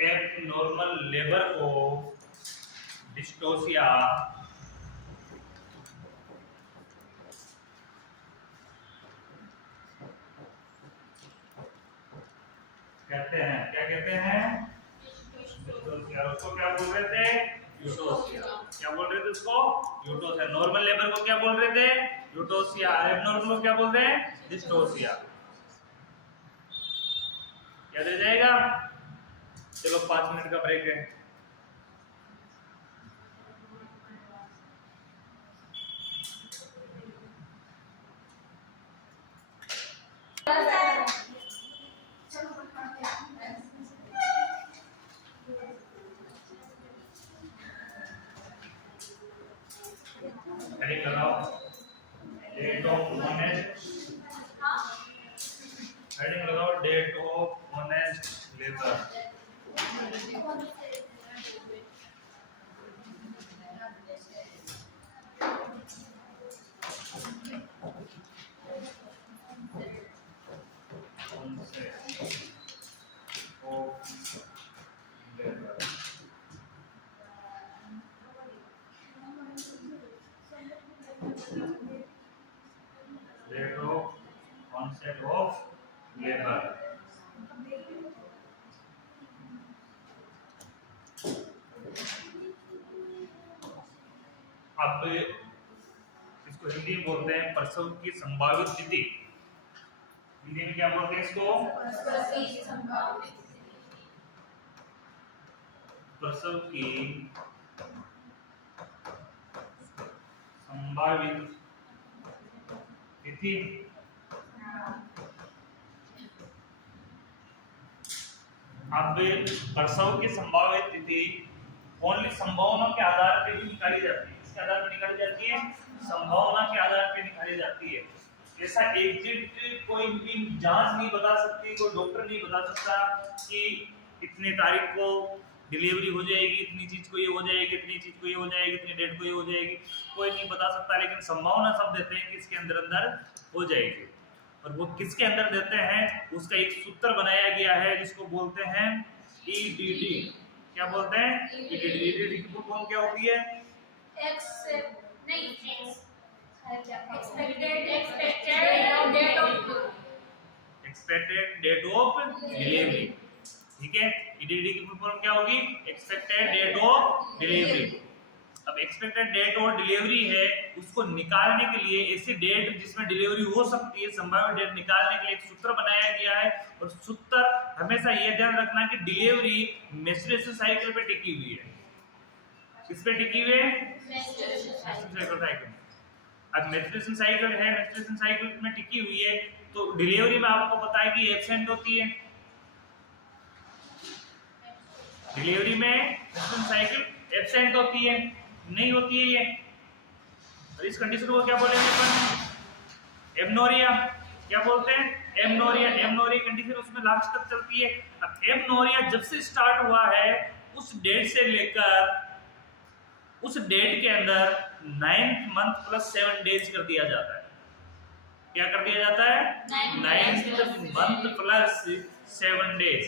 एबनॉर्मल लेबर को डिस्टोसिया कहते हैं। क्या कहते हैं? डिस्टोसिया। उसको क्या बोल रहे थे? यूटोसिया। क्या बोल रहे थे उसको? यूटोसिया। नॉर्मल लेबर को क्या बोल रहे थे? यूटोसिया। एबनॉर्मल को क्या बोल रहे हैं? डिस्टोसिया। याद रह जाएगा? चलो 5 मिनट का ब्रेक है। हेडिंग लगाओ, डेट ऑफ ऑनेस्ट। हेडिंग लगाओ, date of honest labour. Date of onset of labor. अब इसको हिंदी में बोलते हैं प्रसव की संभावित तिथि। हिंदी में क्या बोलते हैं इसको? प्रसव की संभावित तिथि। अब प्रसव की संभावित तिथि ओनली संभावना के आधार पर ही निकाली जाती है। किसके आधार पर निकाली जाती है? संभावना के आधार पर निकाली जाती है। ऐसा एग्जैक्ट कोई भी जांच नहीं बता सकती, कोई डॉक्टर नहीं बता सकता कि इतनी तारीख को डिलीवरी हो जाएगी, इतनी चीज को ये हो जाएगी, इतनी चीज को ये हो जाएगी, इतनी डेट को ये हो जाएगी, कोई नहीं बता सकता। लेकिन संभावना सब देते हैं कि इसके अंदर अंदर हो जाएगी। और वो किसके अंदर देते हैं? उसका एक सूत्र बनाया गया है जिसको बोलते हैं ईडीडी। क्या बोलते हैं? ईडीडी। ईडीडी की फुल फॉर्म क्या होती है? Expected date of delivery. ठीक है, ईडीडी की फुल फॉर्म क्या होगी? Expected date of delivery. अब एक्सपेक्टेड डेट और डिलीवरी है, उसको निकालने के लिए ऐसी डेट जिसमें डिलीवरी हो सकती है, संभावित डेट निकालने के लिए एक सूत्र बनाया गया है। और सूत्र हमेशा यह ध्यान रखना कि डिलीवरी मेंस्ट्रुएशन साइकिल पे टिकी हुई है। किस पे टिकी हुई है? Menstruation cycle. अब मेंस्ट्रुएशन साइकिल है, मेंस्ट्रुएशन साइकिल में टिकी हुई है, तो डिलीवरी में आपको पता है कि एब्सेंट होती है। डिलीवरी में मेंस्ट्रुएशन साइकिल एब्सेंट होती है, नहीं होती है ये। और इस कंडीशन को क्या बोलेंगे अपन? एमनोरिया। क्या बोलते हैं? एमनोरिया। एमनोरिया कंडीशन उसमें लास्ट तक चलती है। अब एमनोरिया जब से स्टार्ट हुआ है उस डेट से लेकर उस डेट के अंदर 9th मंथ प्लस 7 डेज कर दिया जाता है। क्या कर दिया जाता है? 9th month plus 7 days.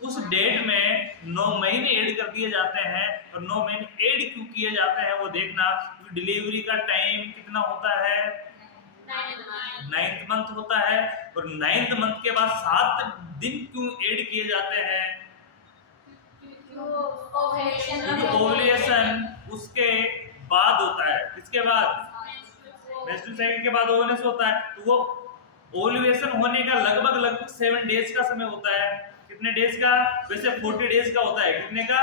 उस डेट में 9 महीने ऐड कर दिए जाते हैं। और 9 महीने ऐड क्यों किए जाते हैं वो देखना, क्योंकि डिलीवरी का टाइम कितना होता है? 9th मंथ होता है। और 9th मंथ के बाद 7 दिन क्यों ऐड किए जाते हैं? ओवुलेशन उसके बाद होता है। किसके बाद? मेंस्ट्रुअल साइकिल के बाद ओवुलेशन होता है। तो वो ओवुलेशन होने का लगभग 7 डेज का समय होता है। कितने डेज का? वैसे 40 डेज का होता है। कितने का?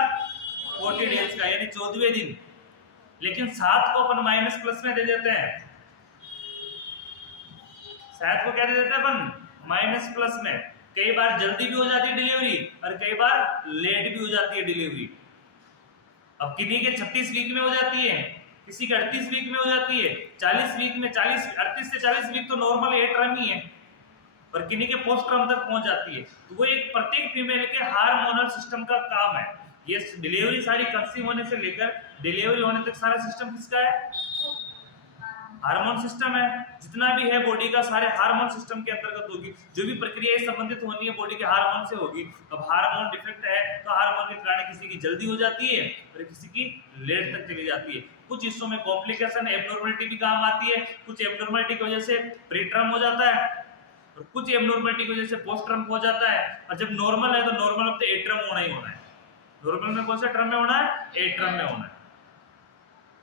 40 डेज का, यानी 14वें दिन। लेकिन 7 को अपन माइनस प्लस में दे देते हैं। 7 को क्या दे देते हैं अपन? माइनस प्लस में। कई बार जल्दी भी हो जाती है डिलीवरी और कई बार लेट भी हो जाती है डिलीवरी। अब किन्हीं के 36 वीक में हो जाती है, किसी के 38 वीक में हो जाती है, 40 वीक में, 38 से 40 वीक तो नॉर्मल 8 टर्म ही है, और किन्हीं के पोस्ट टर्म तक पहुंच जाती है। तो वो एक प्रत्येक फीमेल के हार्मोनल सिस्टम का काम है। ये डिलीवरी सारी कंसीव होने से लेकर डिलीवरी होने तक सारा सिस्टम किसका है? हार्मोन सिस्टम है। जितना भी है बॉडी का सारे हार्मोन सिस्टम के अंतर्गत होगी। जो भी प्रक्रिया संबंधित होनी है बॉडी के हार्मोन से होगी। अब हार्मोन डिफेक्ट है तो हार्मोन के कारण किसी की जल्दी हो जाती है और किसी की लेट तक चली जाती है। कुछ हिस्सों में कॉम्प्लिकेशन एब्नॉर्मलिटी भी काम आती है। कुछ एब्नॉर्मलिटी की वजह से प्रीटर्म हो जाता है और कुछ एब्नॉर्मलिटी की वजह से पोस्ट टर्म हो जाता है। और जब नॉर्मल है तो नॉर्मल अब तो एट टर्म होना ही होना है। नॉर्मल में कौन सा टर्म में होना है? एट टर्म में होना है।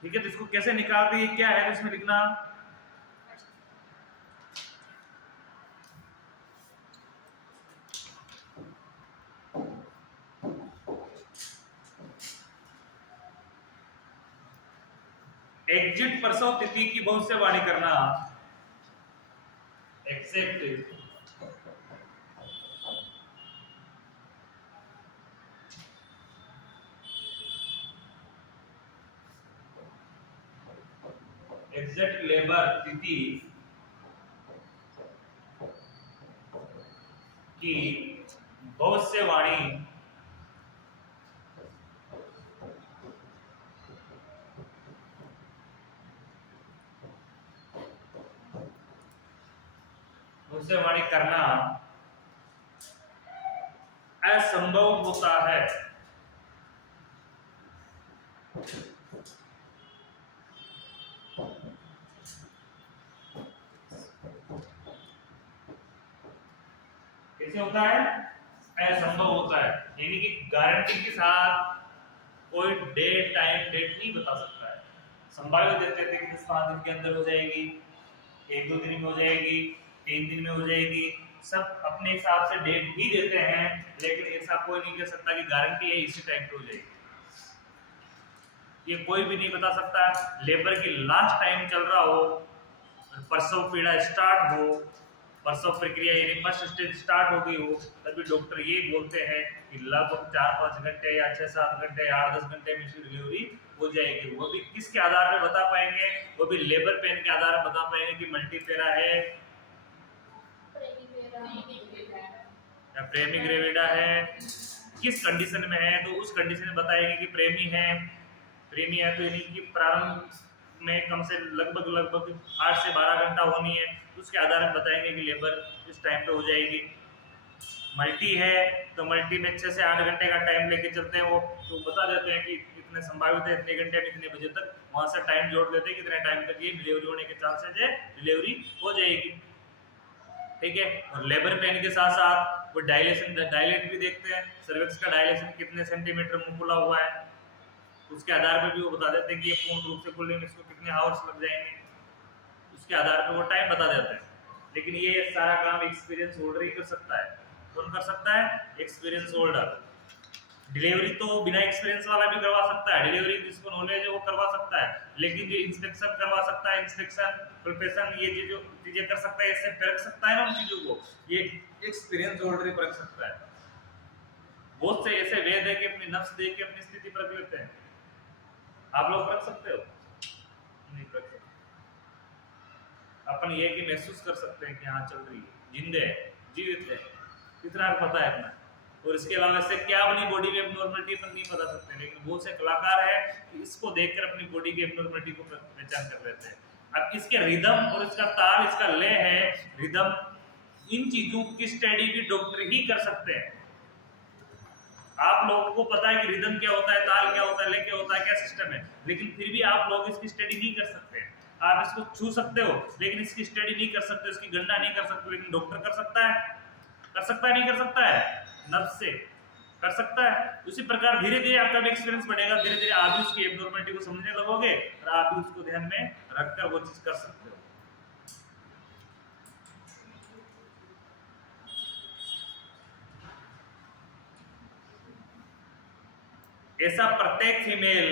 ठीक है, तो इसको कैसे निकालते हैं, क्या है तो इसमें लिखना एग्जिट प्रसव तिथि की भविष्यवाणी करना। एग्जैक्ट एग्जैक्ट लेबर तिथि की भविष्यवाणी करना असंभव होता है। कैसे होता है? असंभव होता है, यानी कि गारंटी के साथ कोई डेट टाइम डेट नहीं बता सकता है। संभावित देते थे कि 5 दिन के अंदर हो जाएगी, 1-2 दिन में हो जाएगी, 3 दिन में हो जाएगी, सब अपने हिसाब से डेट भी देते हैं, लेकिन ऐसा कोई नहीं कह सकता कि गारंटी है इसी टाइम पे हो जाएगी। ये कोई भी नहीं बता सकता। लेबर की लास्ट टाइम चल रहा हो, प्रसव पीड़ा स्टार्ट हो, प्रसव प्रक्रिया यानी फर्स्ट स्टेज स्टार्ट हो गई हो, तभी डॉक्टर ये बोलते हैं कि लगभग 4-5 घंटे या 6-7 घंटे या 8-10 घंटे में इसकी डिलीवरी हो जाएगी। वो भी किसके आधार पे बता पाएंगे? वो भी लेबर पेन के आधार पर बता पाएंगे कि मल्टीपेरा है या प्रेमी ग्रेविडा है, किस कंडीशन में है, तो उस कंडीशन में बताएंगे कि प्रेमी है। प्रेमी है तो यानी कि प्रारंभ में कम से लगभग 8 से 12 घंटा होनी है, उसके आधार पर बताएंगे कि लेबर इस टाइम पे हो जाएगी। मल्टी है तो मल्टी में 6 से 8 घंटे का टाइम लेके चलते हैं वो, तो बता देते हैं कि इतने संभावित है, इतने घंटे इतने बजे तक, वहां से टाइम जोड़ देते हैं कितने टाइम तक ये डिलीवरी होने के चांसेस है, डिलीवरी हो जाएगी। ठीक है, और लेबर पेन के साथ साथ वो डायलेट भी देखते हैं, सर्विक्स का डायलेशन कितने सेंटीमीटर मुंह खुला हुआ है, उसके आधार पर भी वो बता देते हैं कि ये पूर्ण रूप से खुलने में इसको कितने आवर्स लग जाएंगे, उसके आधार पर वो टाइम बता देते हैं। लेकिन ये सारा काम एक्सपीरियंस होल्डर ही कर सकता है। कौन कर सकता है? Experience holder. डिलीवरी तो बिना एक्सपीरियंस वाला भी करवा सकता है, डिलीवरी जिसको नॉलेज है वो करवा सकता है, लेकिन जो इंस्पेक्शन करवा सकता है, इंस्पेक्शन प्रिपरेशन ये जो चीजें कर सकता है, इससे परख सकता है ना उन चीजों को, ये एक्सपीरियंस होल्डर ही परख सकता है। बहुत से ऐसे वेद है कि अपनी नफ्स देख के अपनी स्थिति परख लेते हैं। आप लोग परख सकते हो? नहीं परख सकते। अपन ये कि महसूस कर सकते हैं कि हाँ चल रही है, जिंदे है, जीवित है, इतना पता है अपना। और इसके अलावा इससे क्या अपनी बॉडी में एब्नॉर्मलिटी अपन नहीं बता सकते, लेकिन बहुत से कलाकार है कि इसको देखकर अपनी बॉडी की एब्नॉर्मलिटी को पहचान कर लेते हैं। अब इसके रिदम और इसका ताल, इसका लय है, रिदम, इन चीजों की स्टडी भी डॉक्टर ही कर सकते हैं। आप लोगों को पता है कि रिदम क्या होता है, ताल क्या होता है, लय क्या होता है, क्या सिस्टम है, लेकिन फिर भी आप लोग इसकी स्टडी नहीं कर सकते। आप इसको छू सकते हो लेकिन इसकी स्टडी नहीं कर सकते, इसकी गणना नहीं कर सकते, लेकिन डॉक्टर कर सकता है। कर सकता है नहीं कर सकता है? नर्स से कर सकता है। उसी प्रकार धीरे धीरे आपका भी एक्सपीरियंस बढ़ेगा, धीरे धीरे आप भी उसकी एब्नॉर्मलिटी को समझने लगोगे और आप भी उसको ध्यान में रखकर वो चीज कर सकते हो। ऐसा प्रत्येक फीमेल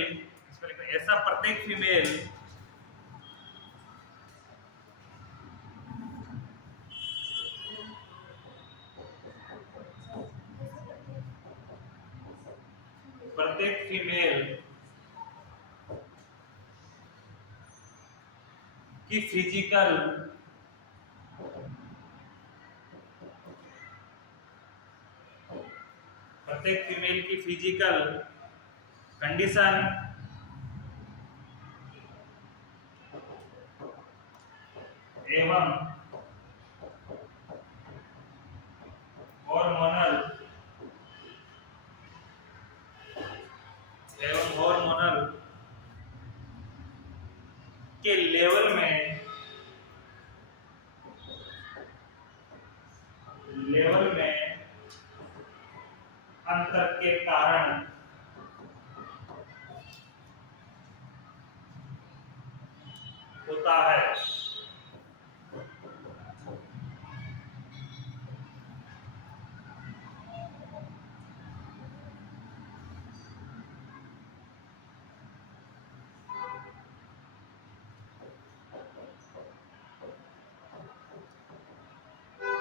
की फिजिकल कंडीशन एवं हार्मोनल के लेवल में अंतर के कारण होता है।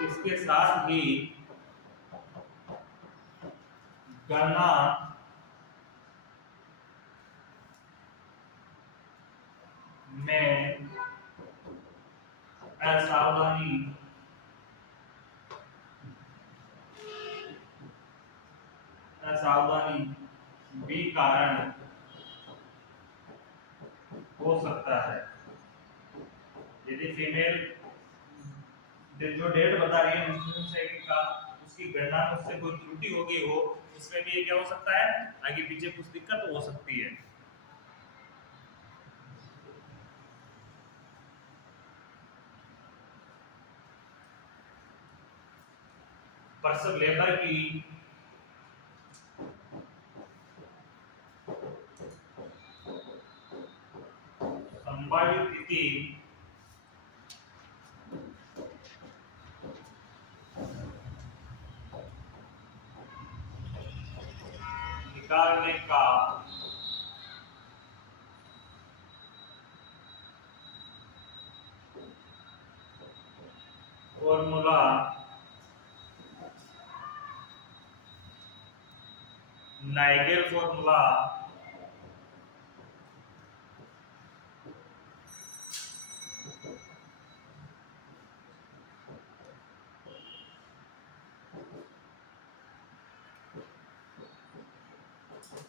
इसके साथ ही गणना में असावधानी भी कारण हो सकता है। यदि फीमेल जो डेट बता रही है मेंस्ट्रुएशन साइकिल का, उसकी गणना में उससे कोई त्रुटि हो गई हो, इसमें भी ये क्या हो सकता है, आगे पीछे कुछ दिक्कत हो सकती है। प्रसव लेबर की संभावित तिथि निकालने का फॉर्मूला नाइगेल फॉर्मूला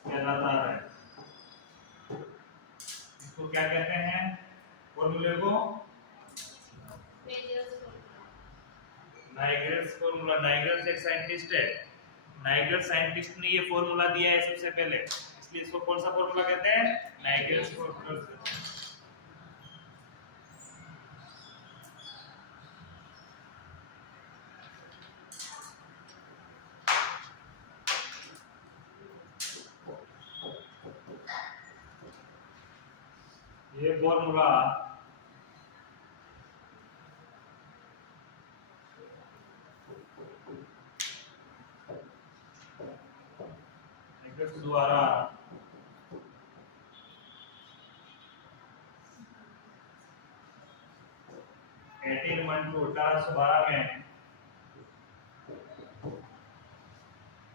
कहलाता है। इसको क्या कहते हैं, फॉर्मूले को नाइगेल्स फॉर्मूला। नाइगेल्स एक साइंटिस्ट है, नाइगेल साइंटिस्ट ने ये फॉर्मूला दिया है सबसे पहले, इसलिए इसको कौन सा फॉर्मूला कहते हैं, नाइगेल्स फॉर्मूला। ये फॉर्मूला द्वारा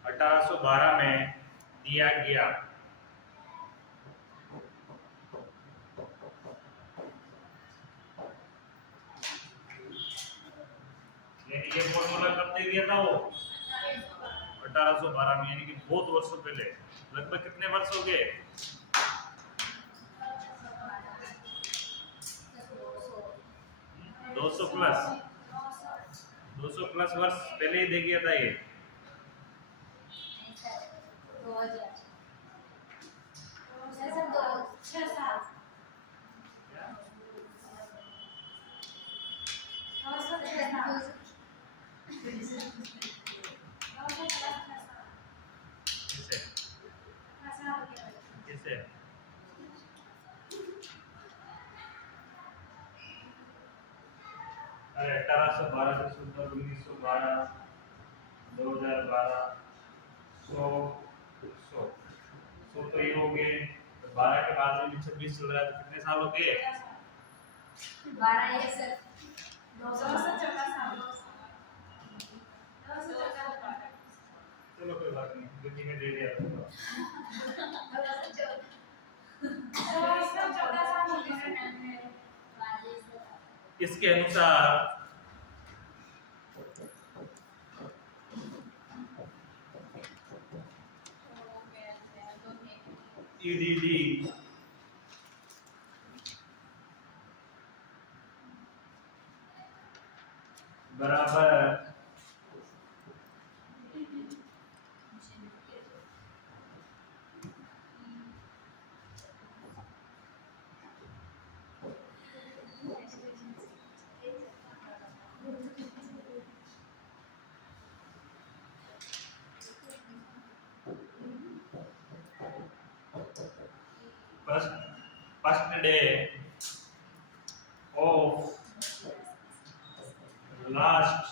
1812 में दिया गया। यानी ये फॉर्मूला कब दे दिया था वो, 1812 में, यानी कि बहुत वर्षों पहले। लगभग कितने वर्ष हो गए, 200 प्लस वर्ष पहले ही दे गया था ये। किसे 1812 से 1912 2012 100 तो ये हो गए 12 के बाद में 26 चल रहा है तो कितने साल हो गए 12 ये सर 214 चलो कोई बात नहीं जितनी में दे दिया इसके अनुसार ईडीडी बराबर first day of last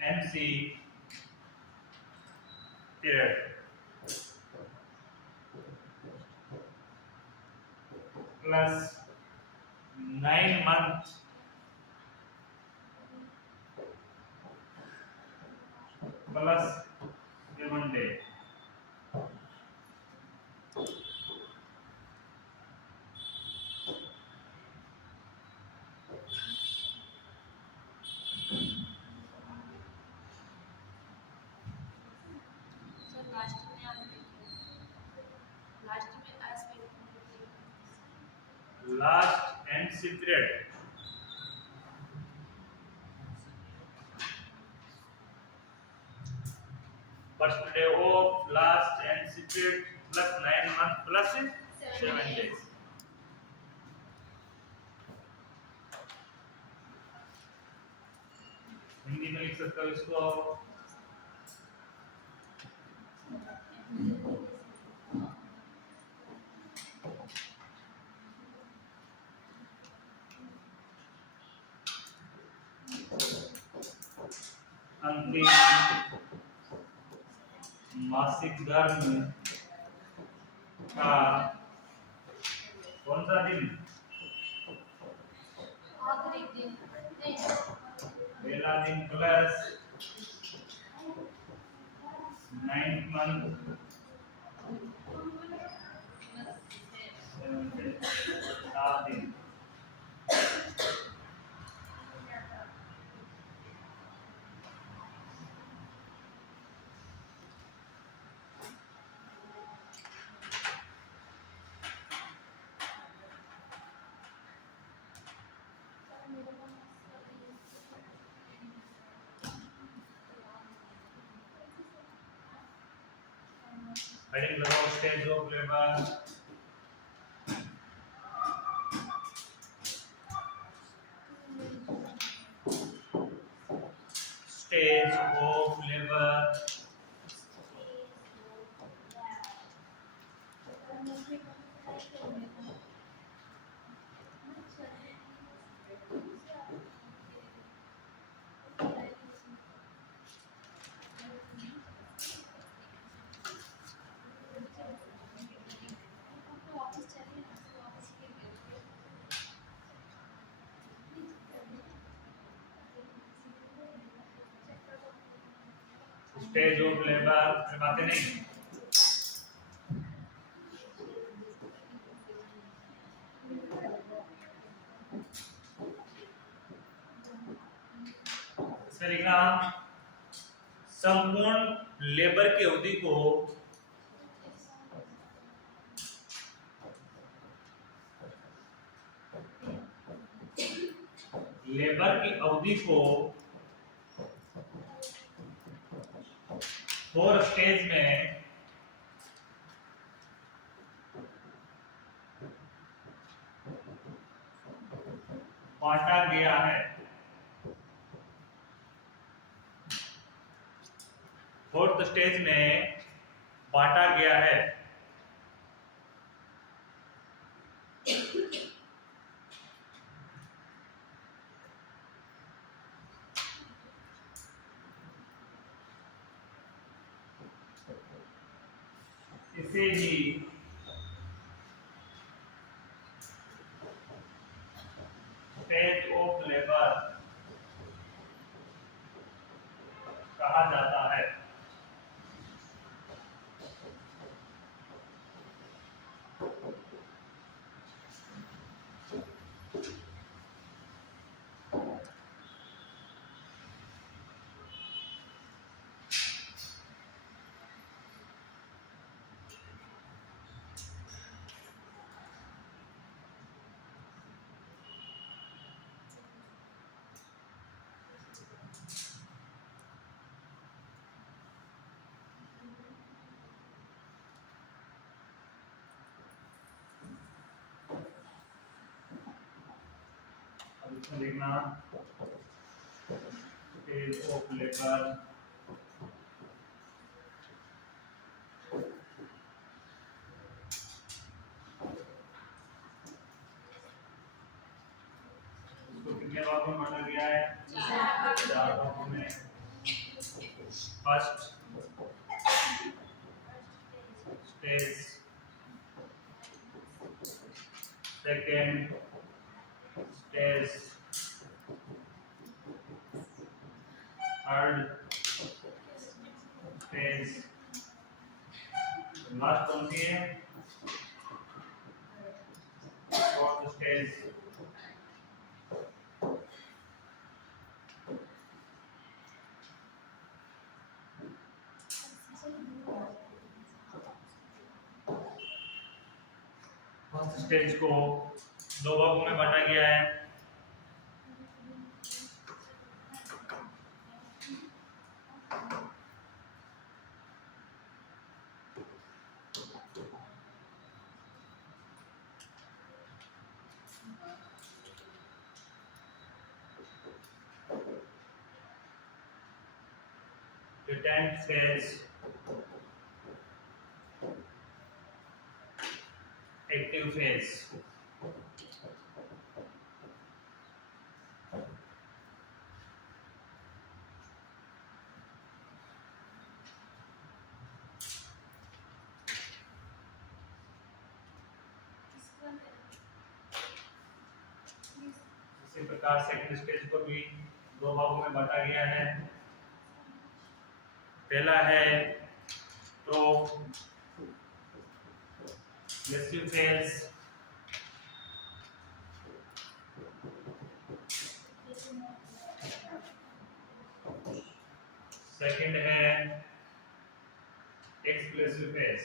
MC period plus 9 months plus 7 day last MC period first day of last MC period plus 9 months plus 7 days Hindi में लिख सकते हो इसको अंतिम मासिक धर्म का कौन सा दिन पहला दिन प्लस 9 मंथ 7 दिन हेडिंग लगाओ stage of labour stage of labour stage of labour बातें नहीं इसमें लिखना संपूर्ण लेबर की अवधि को फोर स्टेज में बांटा गया है। फोर्थ स्टेज में बांटा गया है। इसे ही स्टेज ऑफ लेबर कहा जाता है। अब इसमें लिखना स्टेज ऑफ लेबर कितने भागों में बांटा गया है? चार भागों में। First stage, second stage, third stage, last कौन सी है? Fourth stage. फर्स्ट स्टेज को दो भागों में बांटा गया है। The 10th stage, active phase. इसी प्रकार सेकंड स्टेज को भी दो भागों में बांटा गया है। पहला है प्रोग्रेसिव फेज, सेकंड है एक्सप्रेसिव फेज।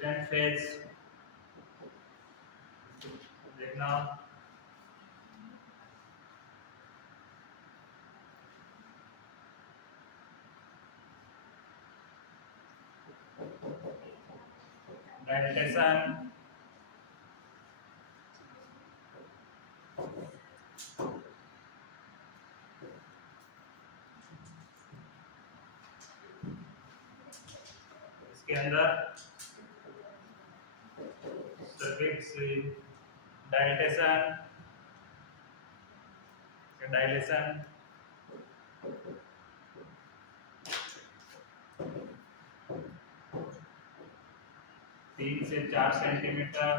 टेंथ फेज देखना, डायलेशन, इसके अंदर सर्विक्स डायलेशन, 3 से 4 सेंटीमीटर,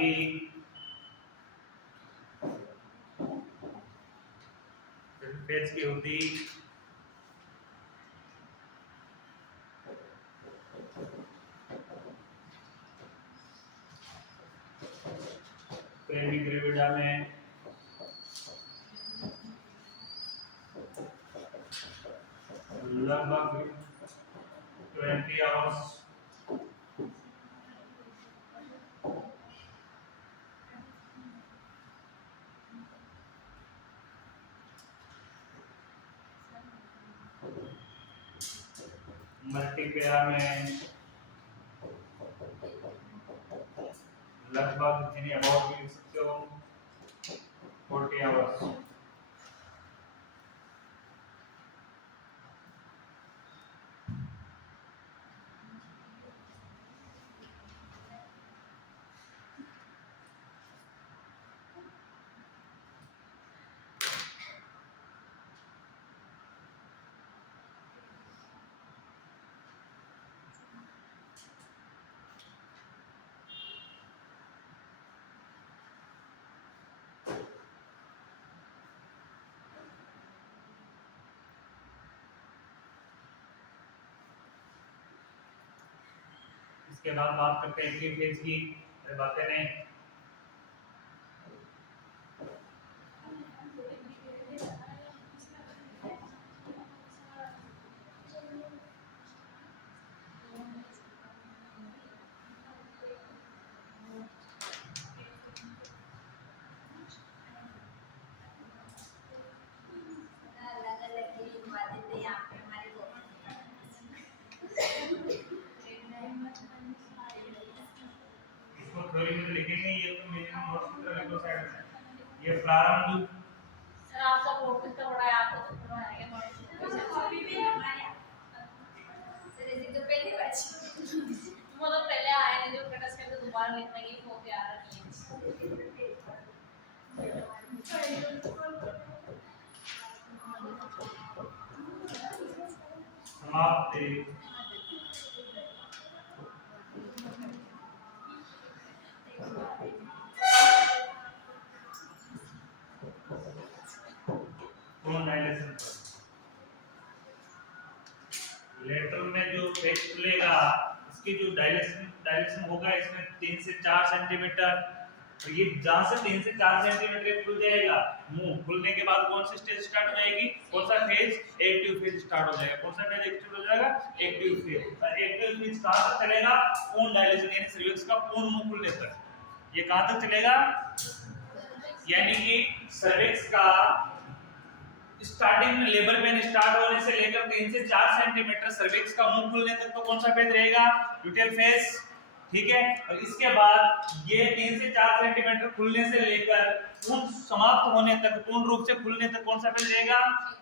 हुडी, पेज की हुडी, प्रेमी ग्रेविडा में लगभग 20 आवर्स मल्टीपेरा में लगभग जिन्हें अबाउट भी लिख सकते हो 40 आवर्स। इसके बाद बात करते हैं एक्टिव फेज की। बातें नहीं, अलग अलग की लिखवा देते यहाँ पे हमारे को। इसको थ्योरी में तो लिखेंगे, ये तो मिनिमम नोट्स की तरह लिखो साइड में। ये प्रारंभ सर आपका बोर्ड कितना बड़ा है, आपको तो पता है क्या अभी भी हमारे सर ऐसे तो पहली बार मतलब पहले आए हैं जो प्रैक्टिस करके दोबारा लिखना ये हो गया नहीं समाप्ति। लेटर में जो पेज खुलेगा इसकी जो डायलेशन होगा इसमें 3 से 4 सेंटीमीटर, तो ये जहां से 3 से 4 सेंटीमीटर खुल जाएगा मुंह, खुलने के बाद कौन सी स्टेज स्टार्ट हो जाएगी, कौन सा फेज, एक्टिव फेज स्टार्ट हो जाएगा। कौन सा फेज एक्टिव हो जाएगा, एक्टिव फेज। और एक्टिव फेज कहां तक चलेगा, पूर्ण डायलेशन यानी सर्विक्स का पूर्ण मुंह खुलने तक। ये कहां तक चलेगा, यानी कि सर्विक्स का स्टार्टिंग में लेबर पेन स्टार्ट होने से लेकर 3 से 4 सेंटीमीटर सर्विक्स का मुंह खुलने तक तो कौन सा फेज रहेगा, ल्यूटियल फेज। ठीक है, और इसके बाद ये 3 से 4 सेंटीमीटर खुलने से लेकर पूर्ण समाप्त होने तक, पूर्ण रूप से खुलने तक कौन सा फेज रहेगा,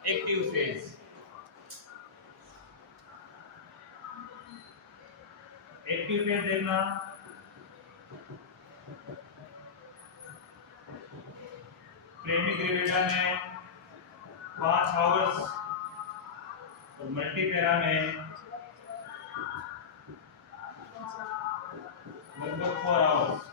एक्टिव फेज। एक्टिव फेज देखना, प्रेमी ग्रेविडा में 5 आवर्स और मल्टीपेरा में लगभग 4 आवर्स।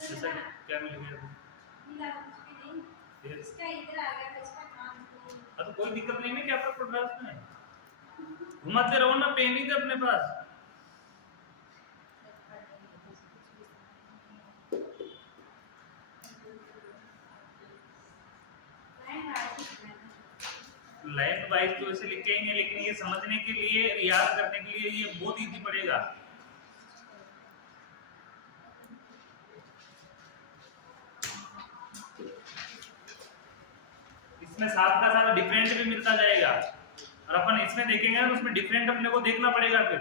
जैसा क्या मिलेगा, मिला कुछ भी नहीं, फिर इसका इधर आ गया, इसका काम तो तो कोई दिक्कत नहीं है, क्या फर्क पड़ रहा है उसमें, घुमाते रहो ना, पेन ही थे अपने पास। लाइन वाइज तो ऐसे लिखेंगे, लेकिन ये समझने के लिए, रियाज करने के लिए ये बहुत इजी पड़ेगा। उसमें साथ का साथ डिफरेंट भी मिलता जाएगा, और अपन इसमें देखेंगे ना तो उसमें डिफरेंट अपने को देखना पड़ेगा फिर।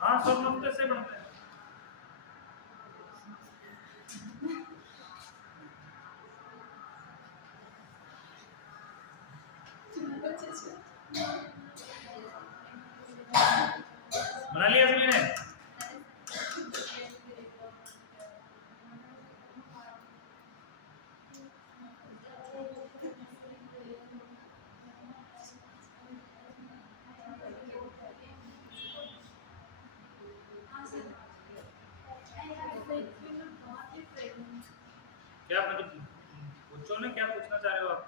हाँ, शॉर्ट नोट कैसे बनते हैं? बना लिया सभी ने? क्या मतलब पूछो ना, क्या पूछना चाह रहे हो आप?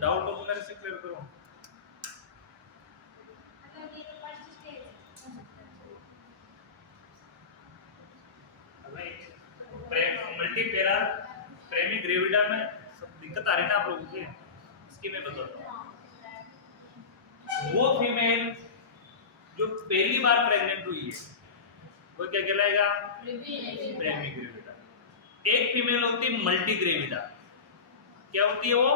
डाउट हो तो मेरे से क्लियर करो। मल्टी पेरा प्रेमी ग्रेविडा में सब दिक्कत आ रही है ना आप लोगों की, इसकी मैं बताता हूँ। वो फीमेल जो पहली बार प्रेग्नेंट हुई है वो क्या कहलाएगा? प्रेमी ग्रेविडा। एक फीमेल होती है मल्टी ग्रेविडा। क्या होती है वो?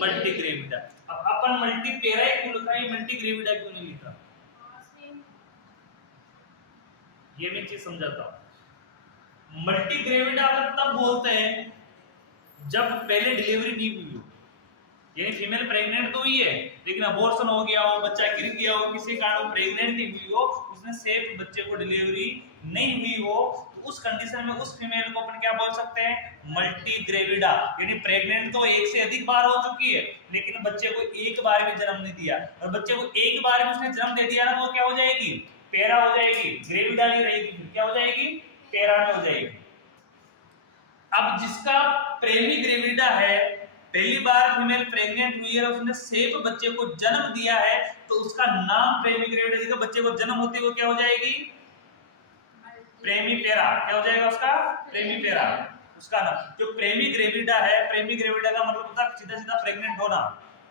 Multi gravida. अब अपन मल्टी पेरा ही क्यों लिखा है, मल्टी ग्रेविडा क्यों नहीं लिखा? ये मैं चीज समझाता हूँ। मल्टी ग्रेविडा अपन तब बोलते हैं जब पहले डिलीवरी नहीं हुई हो, यानी फीमेल प्रेग्नेंट तो हुई है लेकिन अबॉर्शन हो गया हो, बच्चा गिर गया हो, किसी कारण प्रेग्नेंट नहीं हुई हो, उसने सेफ बच्चे को डिलीवरी नहीं हुई हो, तो उस कंडीशन में उस फीमेल को अपन क्या बोल सकते हैं? Multi gravida. यानी प्रेग्नेंट तो एक से अधिक बार हो चुकी है लेकिन बच्चे को एक बार भी जन्म नहीं दिया, और बच्चे को एक बार भी उसने जन्म दे दिया ना तो क्या हो जाएगी? पेरा हो जाएगी, ग्रेविडा नहीं रहेगी, क्या हो जाएगी? पेरा में हो जाएगी। अब जिसका प्रेमी ग्रेविडा है, पहली बार फीमेल प्रेग्नेंट हुई है और उसने सेफ बच्चे को जन्म दिया है, तो उसका नाम प्रेमी ग्रेविडा, जिसका बच्चे को जन्म होते हुए क्या हो जाएगी? प्रेमी पेरा। क्या हो जाएगा उसका? प्रेमी पेरा उसका नाम। जो प्रेमी ग्रेविडा है, प्रेमी ग्रेविडा का मतलब होता है सीधा सीधा प्रेग्नेंट होना।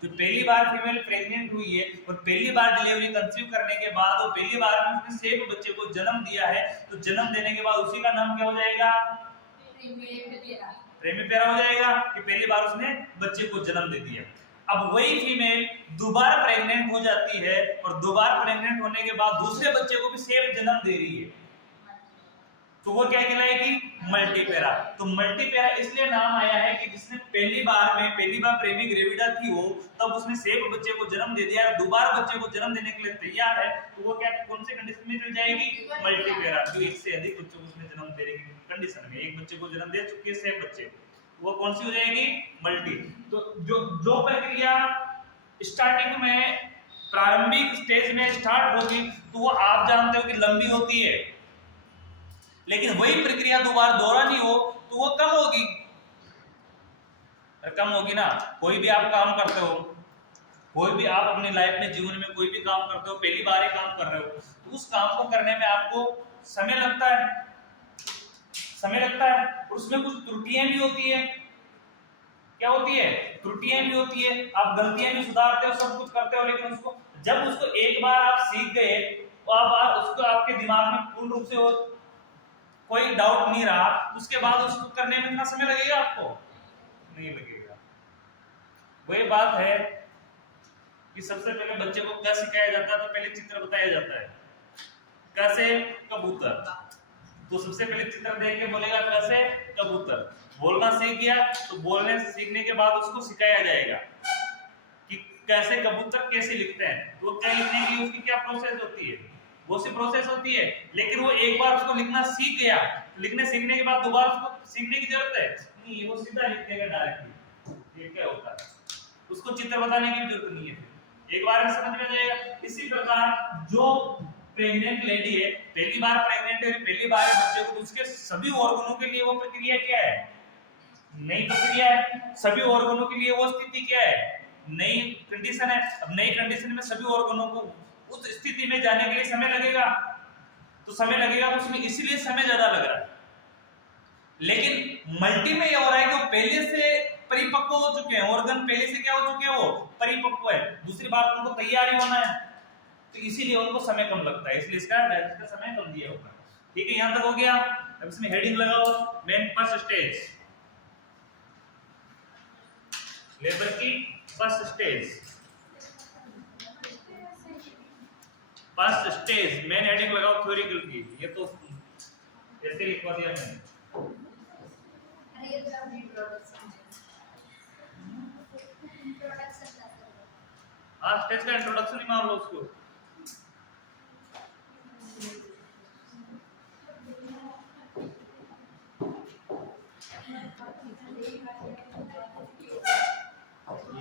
जो पहली बार फीमेल प्रेग्नेंट हुई है और पहली बार डिलीवरी कंसीव करने के बाद वो पहली बार में उसने सेफ बच्चे को जन्म दिया है, तो जन्म देने के बाद उसी का नाम क्या हो जाएगा? प्रेमी पेरा हो जाएगा कि पहली बार उसने बच्चे को जन्म दे दिया। अब वही फीमेल दोबारा प्रेग्नेंट हो जाती है और दोबारा प्रेग्नेंट होने के बाद दूसरे बच्चे को भी सेफ जन्म दे रही है, तो वो क्या कहलाएगी? मल्टीपेरा। तो मल्टीपेरा इसलिए नाम आया है कि जिसने पहली बार प्रेमी ग्रेविडा थी वो, तब उसने सेफ बच्चे को जन्म दे दिया, दोबारा बच्चे को जन्म देने के लिए तैयार है, तो वो क्या कौन से कंडीशन में मिल जाएगी? मल्टीपेरा। जो एक से अधिक बच्चों को उसने जन्म देने की कंडीशन में, एक बच्चे को जन्म दे चुकी है सेफ बच्चे को, वो कौन सी हो जाएगी? मल्टी। तो जो प्रक्रिया स्टार्टिंग में प्रारंभिक स्टेज में स्टार्ट होगी तो वो आप जानते हो कि लंबी होती है, लेकिन वही प्रक्रिया दोबारा दोहरानी हो तो वो कम होगी। कम होगी ना। कोई भी आप काम करते हो, कोई भी आप अपनी लाइफ में जीवन में कोई भी काम करते हो, पहली बार ही काम कर रहे हो, तो उस काम को करने में आपको समय लगता है, और उसमें कुछ त्रुटियां भी होती है। क्या होती है? त्रुटियां भी होती है, आप गलतियां भी सुधारते हो, सब कुछ करते हो, लेकिन उसको जब उसको एक बार आप सीख गए तो आप उसको आपके दिमाग में पूर्ण रूप से कोई डाउट नहीं रहा, उसके बाद उसको करने में कितना समय लगेगा? आपको नहीं लगेगा। वही बात है कि सबसे पहले बच्चे को क्या सिखाया जाता है? तो पहले चित्र बताया जाता है। कैसे? कबूतर। तो सबसे पहले चित्र देख के बोलेगा कैसे? कबूतर। बोलना सीख गया तो बोलने सीखने के बाद उसको सिखाया जाएगा कि कैसे कबूतर कैसे लिखते हैं। तो क्या लिखने के लिए उसकी क्या प्रोसेस होती है? वो सी प्रोसेस होती है, लेकिन वो एक बार उसको लिखना सीख गया, लिखने सीखने के बाद दोबारा उसको सीखने की जरूरत है नहीं, वो सीधा लिख देगा डायरेक्टली। ये क्या होता है? उसको चित्र बताने की जरूरत नहीं है, एक बार में समझ में आ जाएगा। इसी प्रकार जो प्रेग्नेंट लेडी है, पहली बार प्रेग्नेंट है, पहली बार बच्चे को, उसके सभी ऑर्गनों के लिए वो प्रक्रिया क्या है? नई प्रक्रिया है। सभी ऑर्गनों के लिए वो स्थिति क्या है? नई कंडीशन है। अब नई कंडीशन में सभी ऑर्गनों को उस स्थिति में जाने के लिए समय लगेगा, तो समय लगेगा, तो उसमें इसलिए समय ज्यादा लग रहा है। लेकिन मल्टी में यह हो रहा है कि वो पहले से परिपक्व हो चुके हैं, ऑर्गन पहले से क्या हो चुके हैं? वो परिपक्व है। दूसरी बात, उनको तैयारी होना है, तो इसीलिए उनको समय कम लगता है, इसलिए इसका समय कम दिया होगा। ठीक है, यहां तक हो गया। अब इसमें हेडिंग लगाओ, मेन फर्स्ट स्टेज, लेबर की first stage, first stage main heading लगाओ थ्योरिकल की। ये तो ऐसे लिखवा दिया मैंने। अरे ये तो अपनी इंट्रोडक्शन इंट्रोडक्शन आज स्टेज का इंट्रोडक्शन ही मान लो उसको।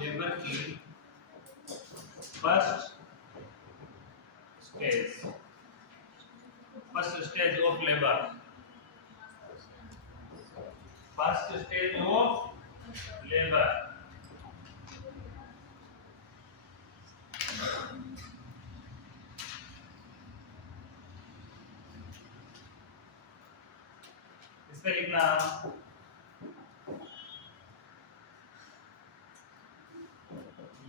लेबर की first stage of labour, first stage of labour. इसमें लिखना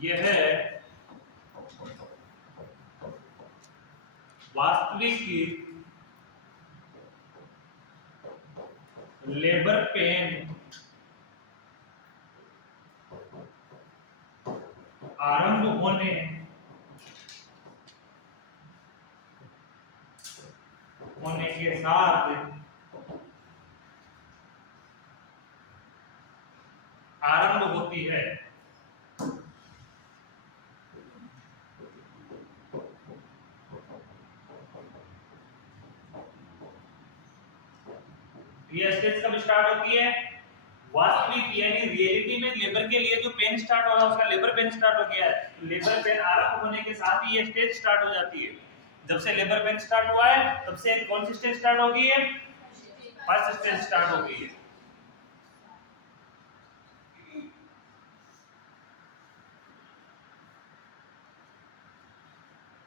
यह है वास्तविक लेबर पेन आरंभ होने के साथ आरंभ होती है। ये स्टेज कब स्टार्ट होती है? वास्तविक यानी रियलिटी में लेबर के लिए जो पेन स्टार्ट हो रहा है उसका लेबर पेन स्टार्ट हो गया है। लेबर पेन आरंभ होने के साथ ही ये स्टेज स्टार्ट हो जाती है। जब से लेबर पेन स्टार्ट हुआ है तब से कौन सी स्टेज स्टार्ट हो गई है? फर्स्ट स्टेज स्टार्ट हो गई है।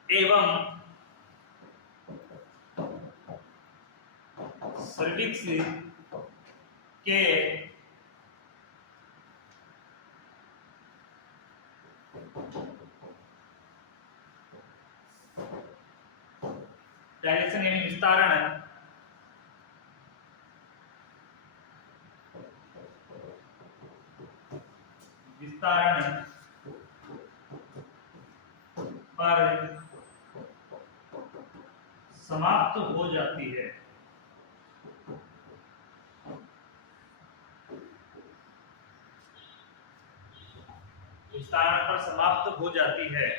एवं सर्विक्स के डायरेक्शन यानी विस्तारण पर समाप्त हो जाती है। विस्तारण पर समाप्त हो जाती है।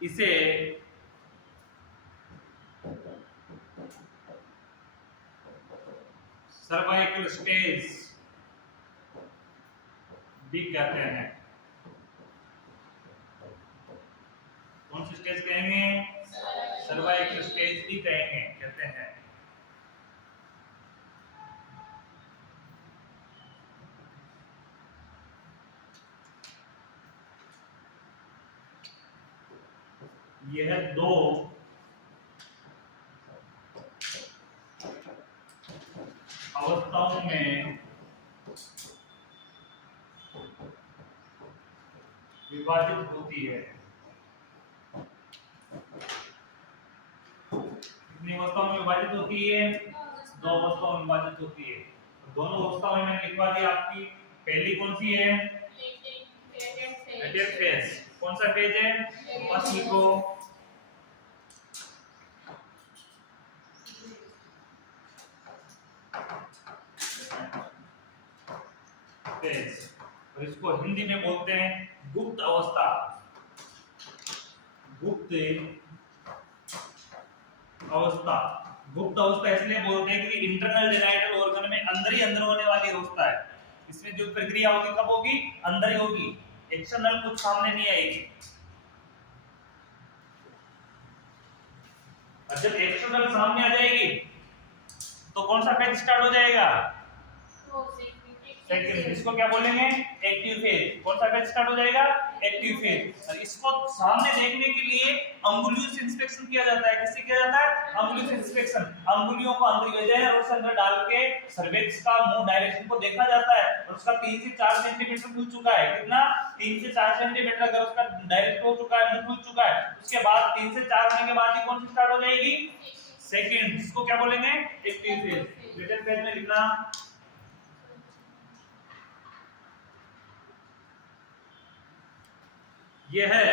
इसे सर्वाइकल स्टेज भी कहते हैं। कौन सी स्टेज कहेंगे? सर्वाइकल स्टेज भी कहेंगे, कहते हैं। यह दो अवस्थाओं में विभाजित होती है। कितनी अवस्थाओं में विभाजित होती है? दो अवस्थाओं में विभाजित होती है। दोनों अवस्थाओं में मैंने लिखवा दी आपकी। पहली कौन सी है? Latent phase. कौन सा फेज है? फर्स्ट लिखो। फेज, और इसको हिंदी में बोलते हैं गुप्त अवस्था। गुप्त अवस्था। गुप्त अवस्था इसलिए बोलते हैं कि इंटरनल जेनाइटल ऑर्गन में अंदर ही अंदर होने वाली अवस्था है। इसमें जो प्रक्रिया होगी कब होगी? अंदर ही होगी, एक्सटर्नल कुछ सामने नहीं आएगी। और जब एक्सटर्नल सामने आ जाएगी तो कौन सा फेज स्टार्ट हो जाएगा? सेकंड। इसको क्या बोलेंगे? Active phase. कौन सा फेज स्टार्ट हो जाएगा? Active phase. और इसको सामने देखने के लिए अंगुलियों से इंस्पेक्शन किया जाता है। किससे किया जाता है? अंगुलियों से इंस्पेक्शन। अंगुलियों को अंदर ले जाए और उस अंदर डाल के सर्विक्स का मुंह डायरेक्शन को देखा जाता है और उसका 3 से 4 सेंटीमीटर खुल चुका है। कितना? 3 से 4 सेंटीमीटर अगर उसका डायरेक्ट हो चुका है, मुंह खुल चुका है, उसके बाद 3 से 4 होने के बाद ही कौन सी स्टार्ट हो जाएगी? सेकंड। इसको क्या बोलेंगे? Active phase. रिटन फेज में लिखना ये है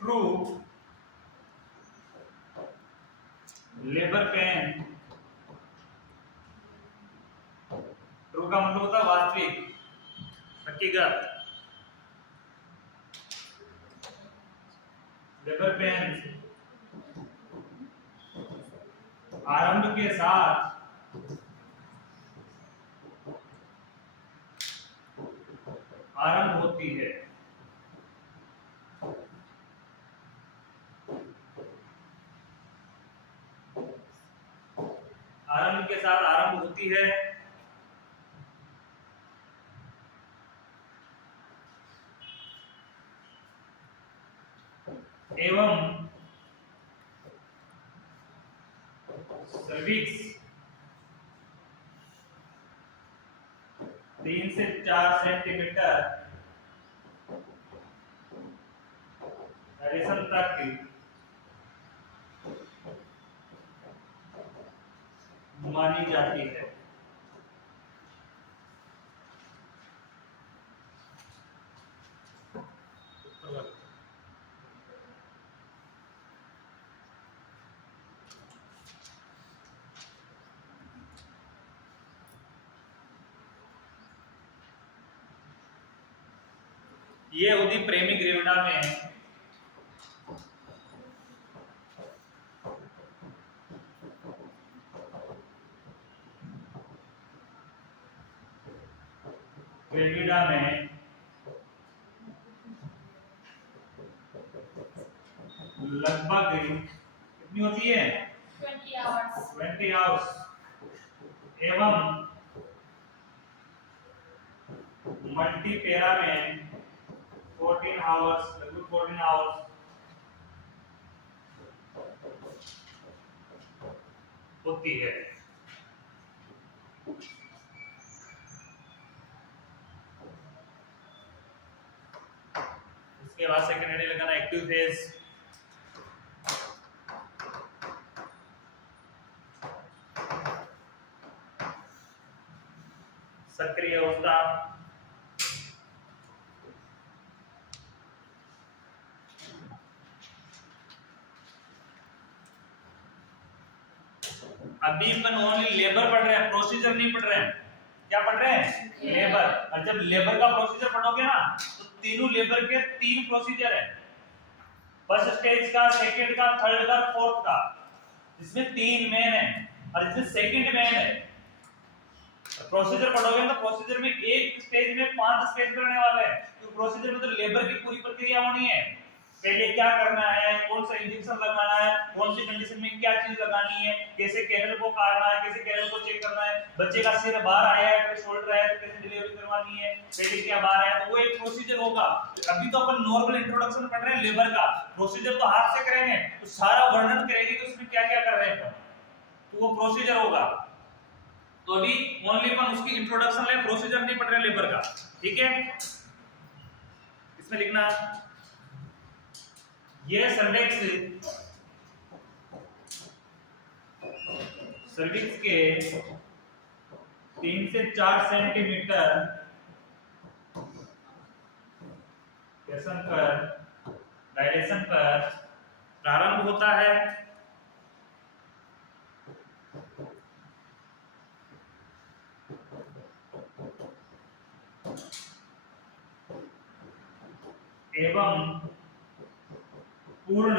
ट्रू लेबर पेन। ट्रू का मतलब होता है वास्तविक, हकीकत। लेबर पेन आरंभ के साथ आरंभ होती है। आरंभ के साथ आरंभ होती है एवं सर्विक्स 3 से 4 सेंटीमीटर डायरेक्शन तक मानी जाती है। ये होती प्रेमी ग्रेविडा में लगभग कितनी होती है? 20 आवर्स एवं मल्टीपेरा में 14 आवर्स, लगभग 14 आवर्स होती है। इसके बाद सेकेंडरी लगाना एक्टिव फेज। सक्रिय अवस्था अभी अपन ओनली लेबर पढ़ रहे हैं, प्रोसीजर नहीं पढ़ रहे हैं। क्या पढ़ रहे हैं? लेबर। और जब लेबर का प्रोसीजर पढ़ोगे ना तो तीनों लेबर के 3 प्रोसीजर है, फर्स्ट स्टेज का, सेकंड का, थर्ड का, फोर्थ का। इसमें 3 मेन है और इसमें सेकंड मेन है। प्रोसीजर पढ़ोगे तो प्रोसीजर में एक स्टेज में 5 स्टेज करने वाले हैं। तो प्रोसीजर में तो लेबर की पूरी प्रक्रिया होनी है। पहले क्या करना है, कौन सा इंजेक्शन लगाना है, कौन सी कंडीशन में क्या चीज लगानी है, कैसे कैनल को काटना है, कैसे कैनल को चेक करना है, बच्चे का सिर बाहर आया है, शोल्डर आया है तो कैसे डिलीवरी करवानी है, पहले क्या बाहर आया, तो वो एक प्रोसीजर होगा। अभी तो अपन नॉर्मल इंट्रोडक्शन पढ़ रहे हैं लेबर का। प्रोसीजर तो हाथ से करेंगे तो सारा वर्णन करेंगे कि उसमें क्या क्या कर रहे हैं, तो वो प्रोसीजर होगा। तो अभी ओनली अपन उसकी इंट्रोडक्शन ले, प्रोसीजर नहीं पढ़ रहे लेबर का। ठीक है, इसमें लिखना ये सर्विक्स के 3 से 4 सेंटीमीटर डायलेशन पर प्रारंभ होता है एवं पूर्ण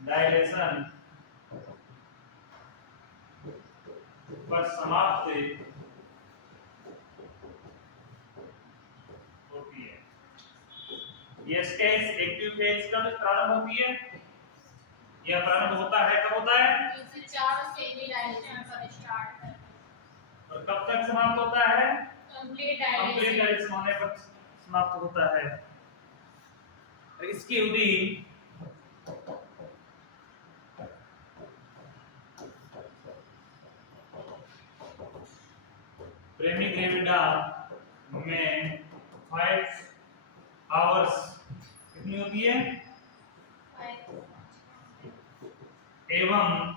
डायलेशन पर समाप्त होती है। ये स्टेज एक्टिव फेज का जो प्रारंभ होती है, यह प्रारंभ होता है, कब होता है? 3 से 4 सेमी डायलेशन पर स्टार्ट है। तो कब तक समाप्त होता है? कंप्लीट कंप्लीट डायलेसिस डायलिसिस होने पर समाप्त होता है। इसकी अवधि प्रेमी ग्रेविडा में 5 आवर्स कितनी होती है? एवं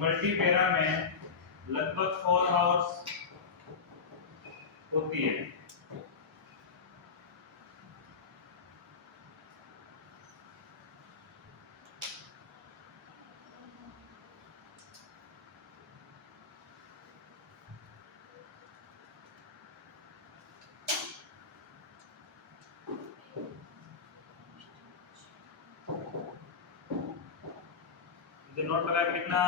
मल्टीपेरा में लगभग 4 आवर्स होती है। नोट लगा के लिखना।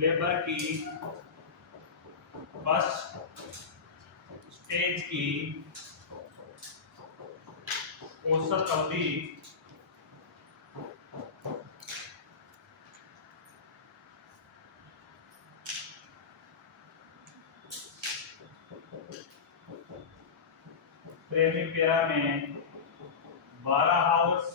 लेबर की फर्स्ट स्टेज की औसत अवधि प्रेमीपेरा में 12 आवर्स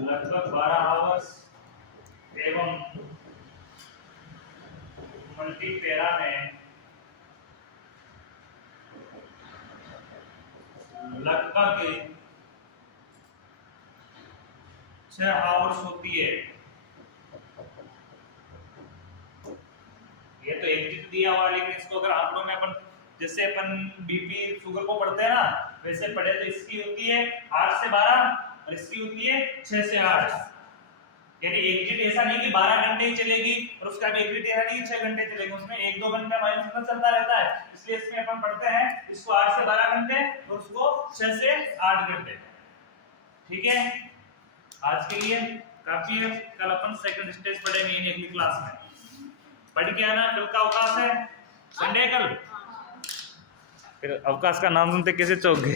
लगभग 12 आवर्स एवं मल्टीपेरा में लगभग 6 आवर्स होती है। ये तो एग्जिट दिया हुआ, लेकिन इसको अगर आंकड़ों में अपन जैसे अपन बीपी शुगर को पढ़ते हैं ना, वैसे पढ़े तो इसकी होती है 8 से 12 और इसकी होती है 6 से 8। यानी एग्जिट ऐसा नहीं कि 12 घंटे ही चलेगी और उसका एग्जिट ऐसा नहीं कि 6 घंटे चलेगी, उसमें 1-2 घंटा माइनस चलता रहता है। इसलिए इसमें अपन पढ़ते हैं इसको 8 से 12 घंटे और उसको 6 से 8 घंटे। ठीक है, आज के लिए काफी है। कल अपन सेकंड स्टेज पढ़ेंगे इन अगली क्लास में। पढ़ के आना, कल का अवकाश है, संडे कल। फिर अवकाश का नाम सुनते कैसे चौंक गए।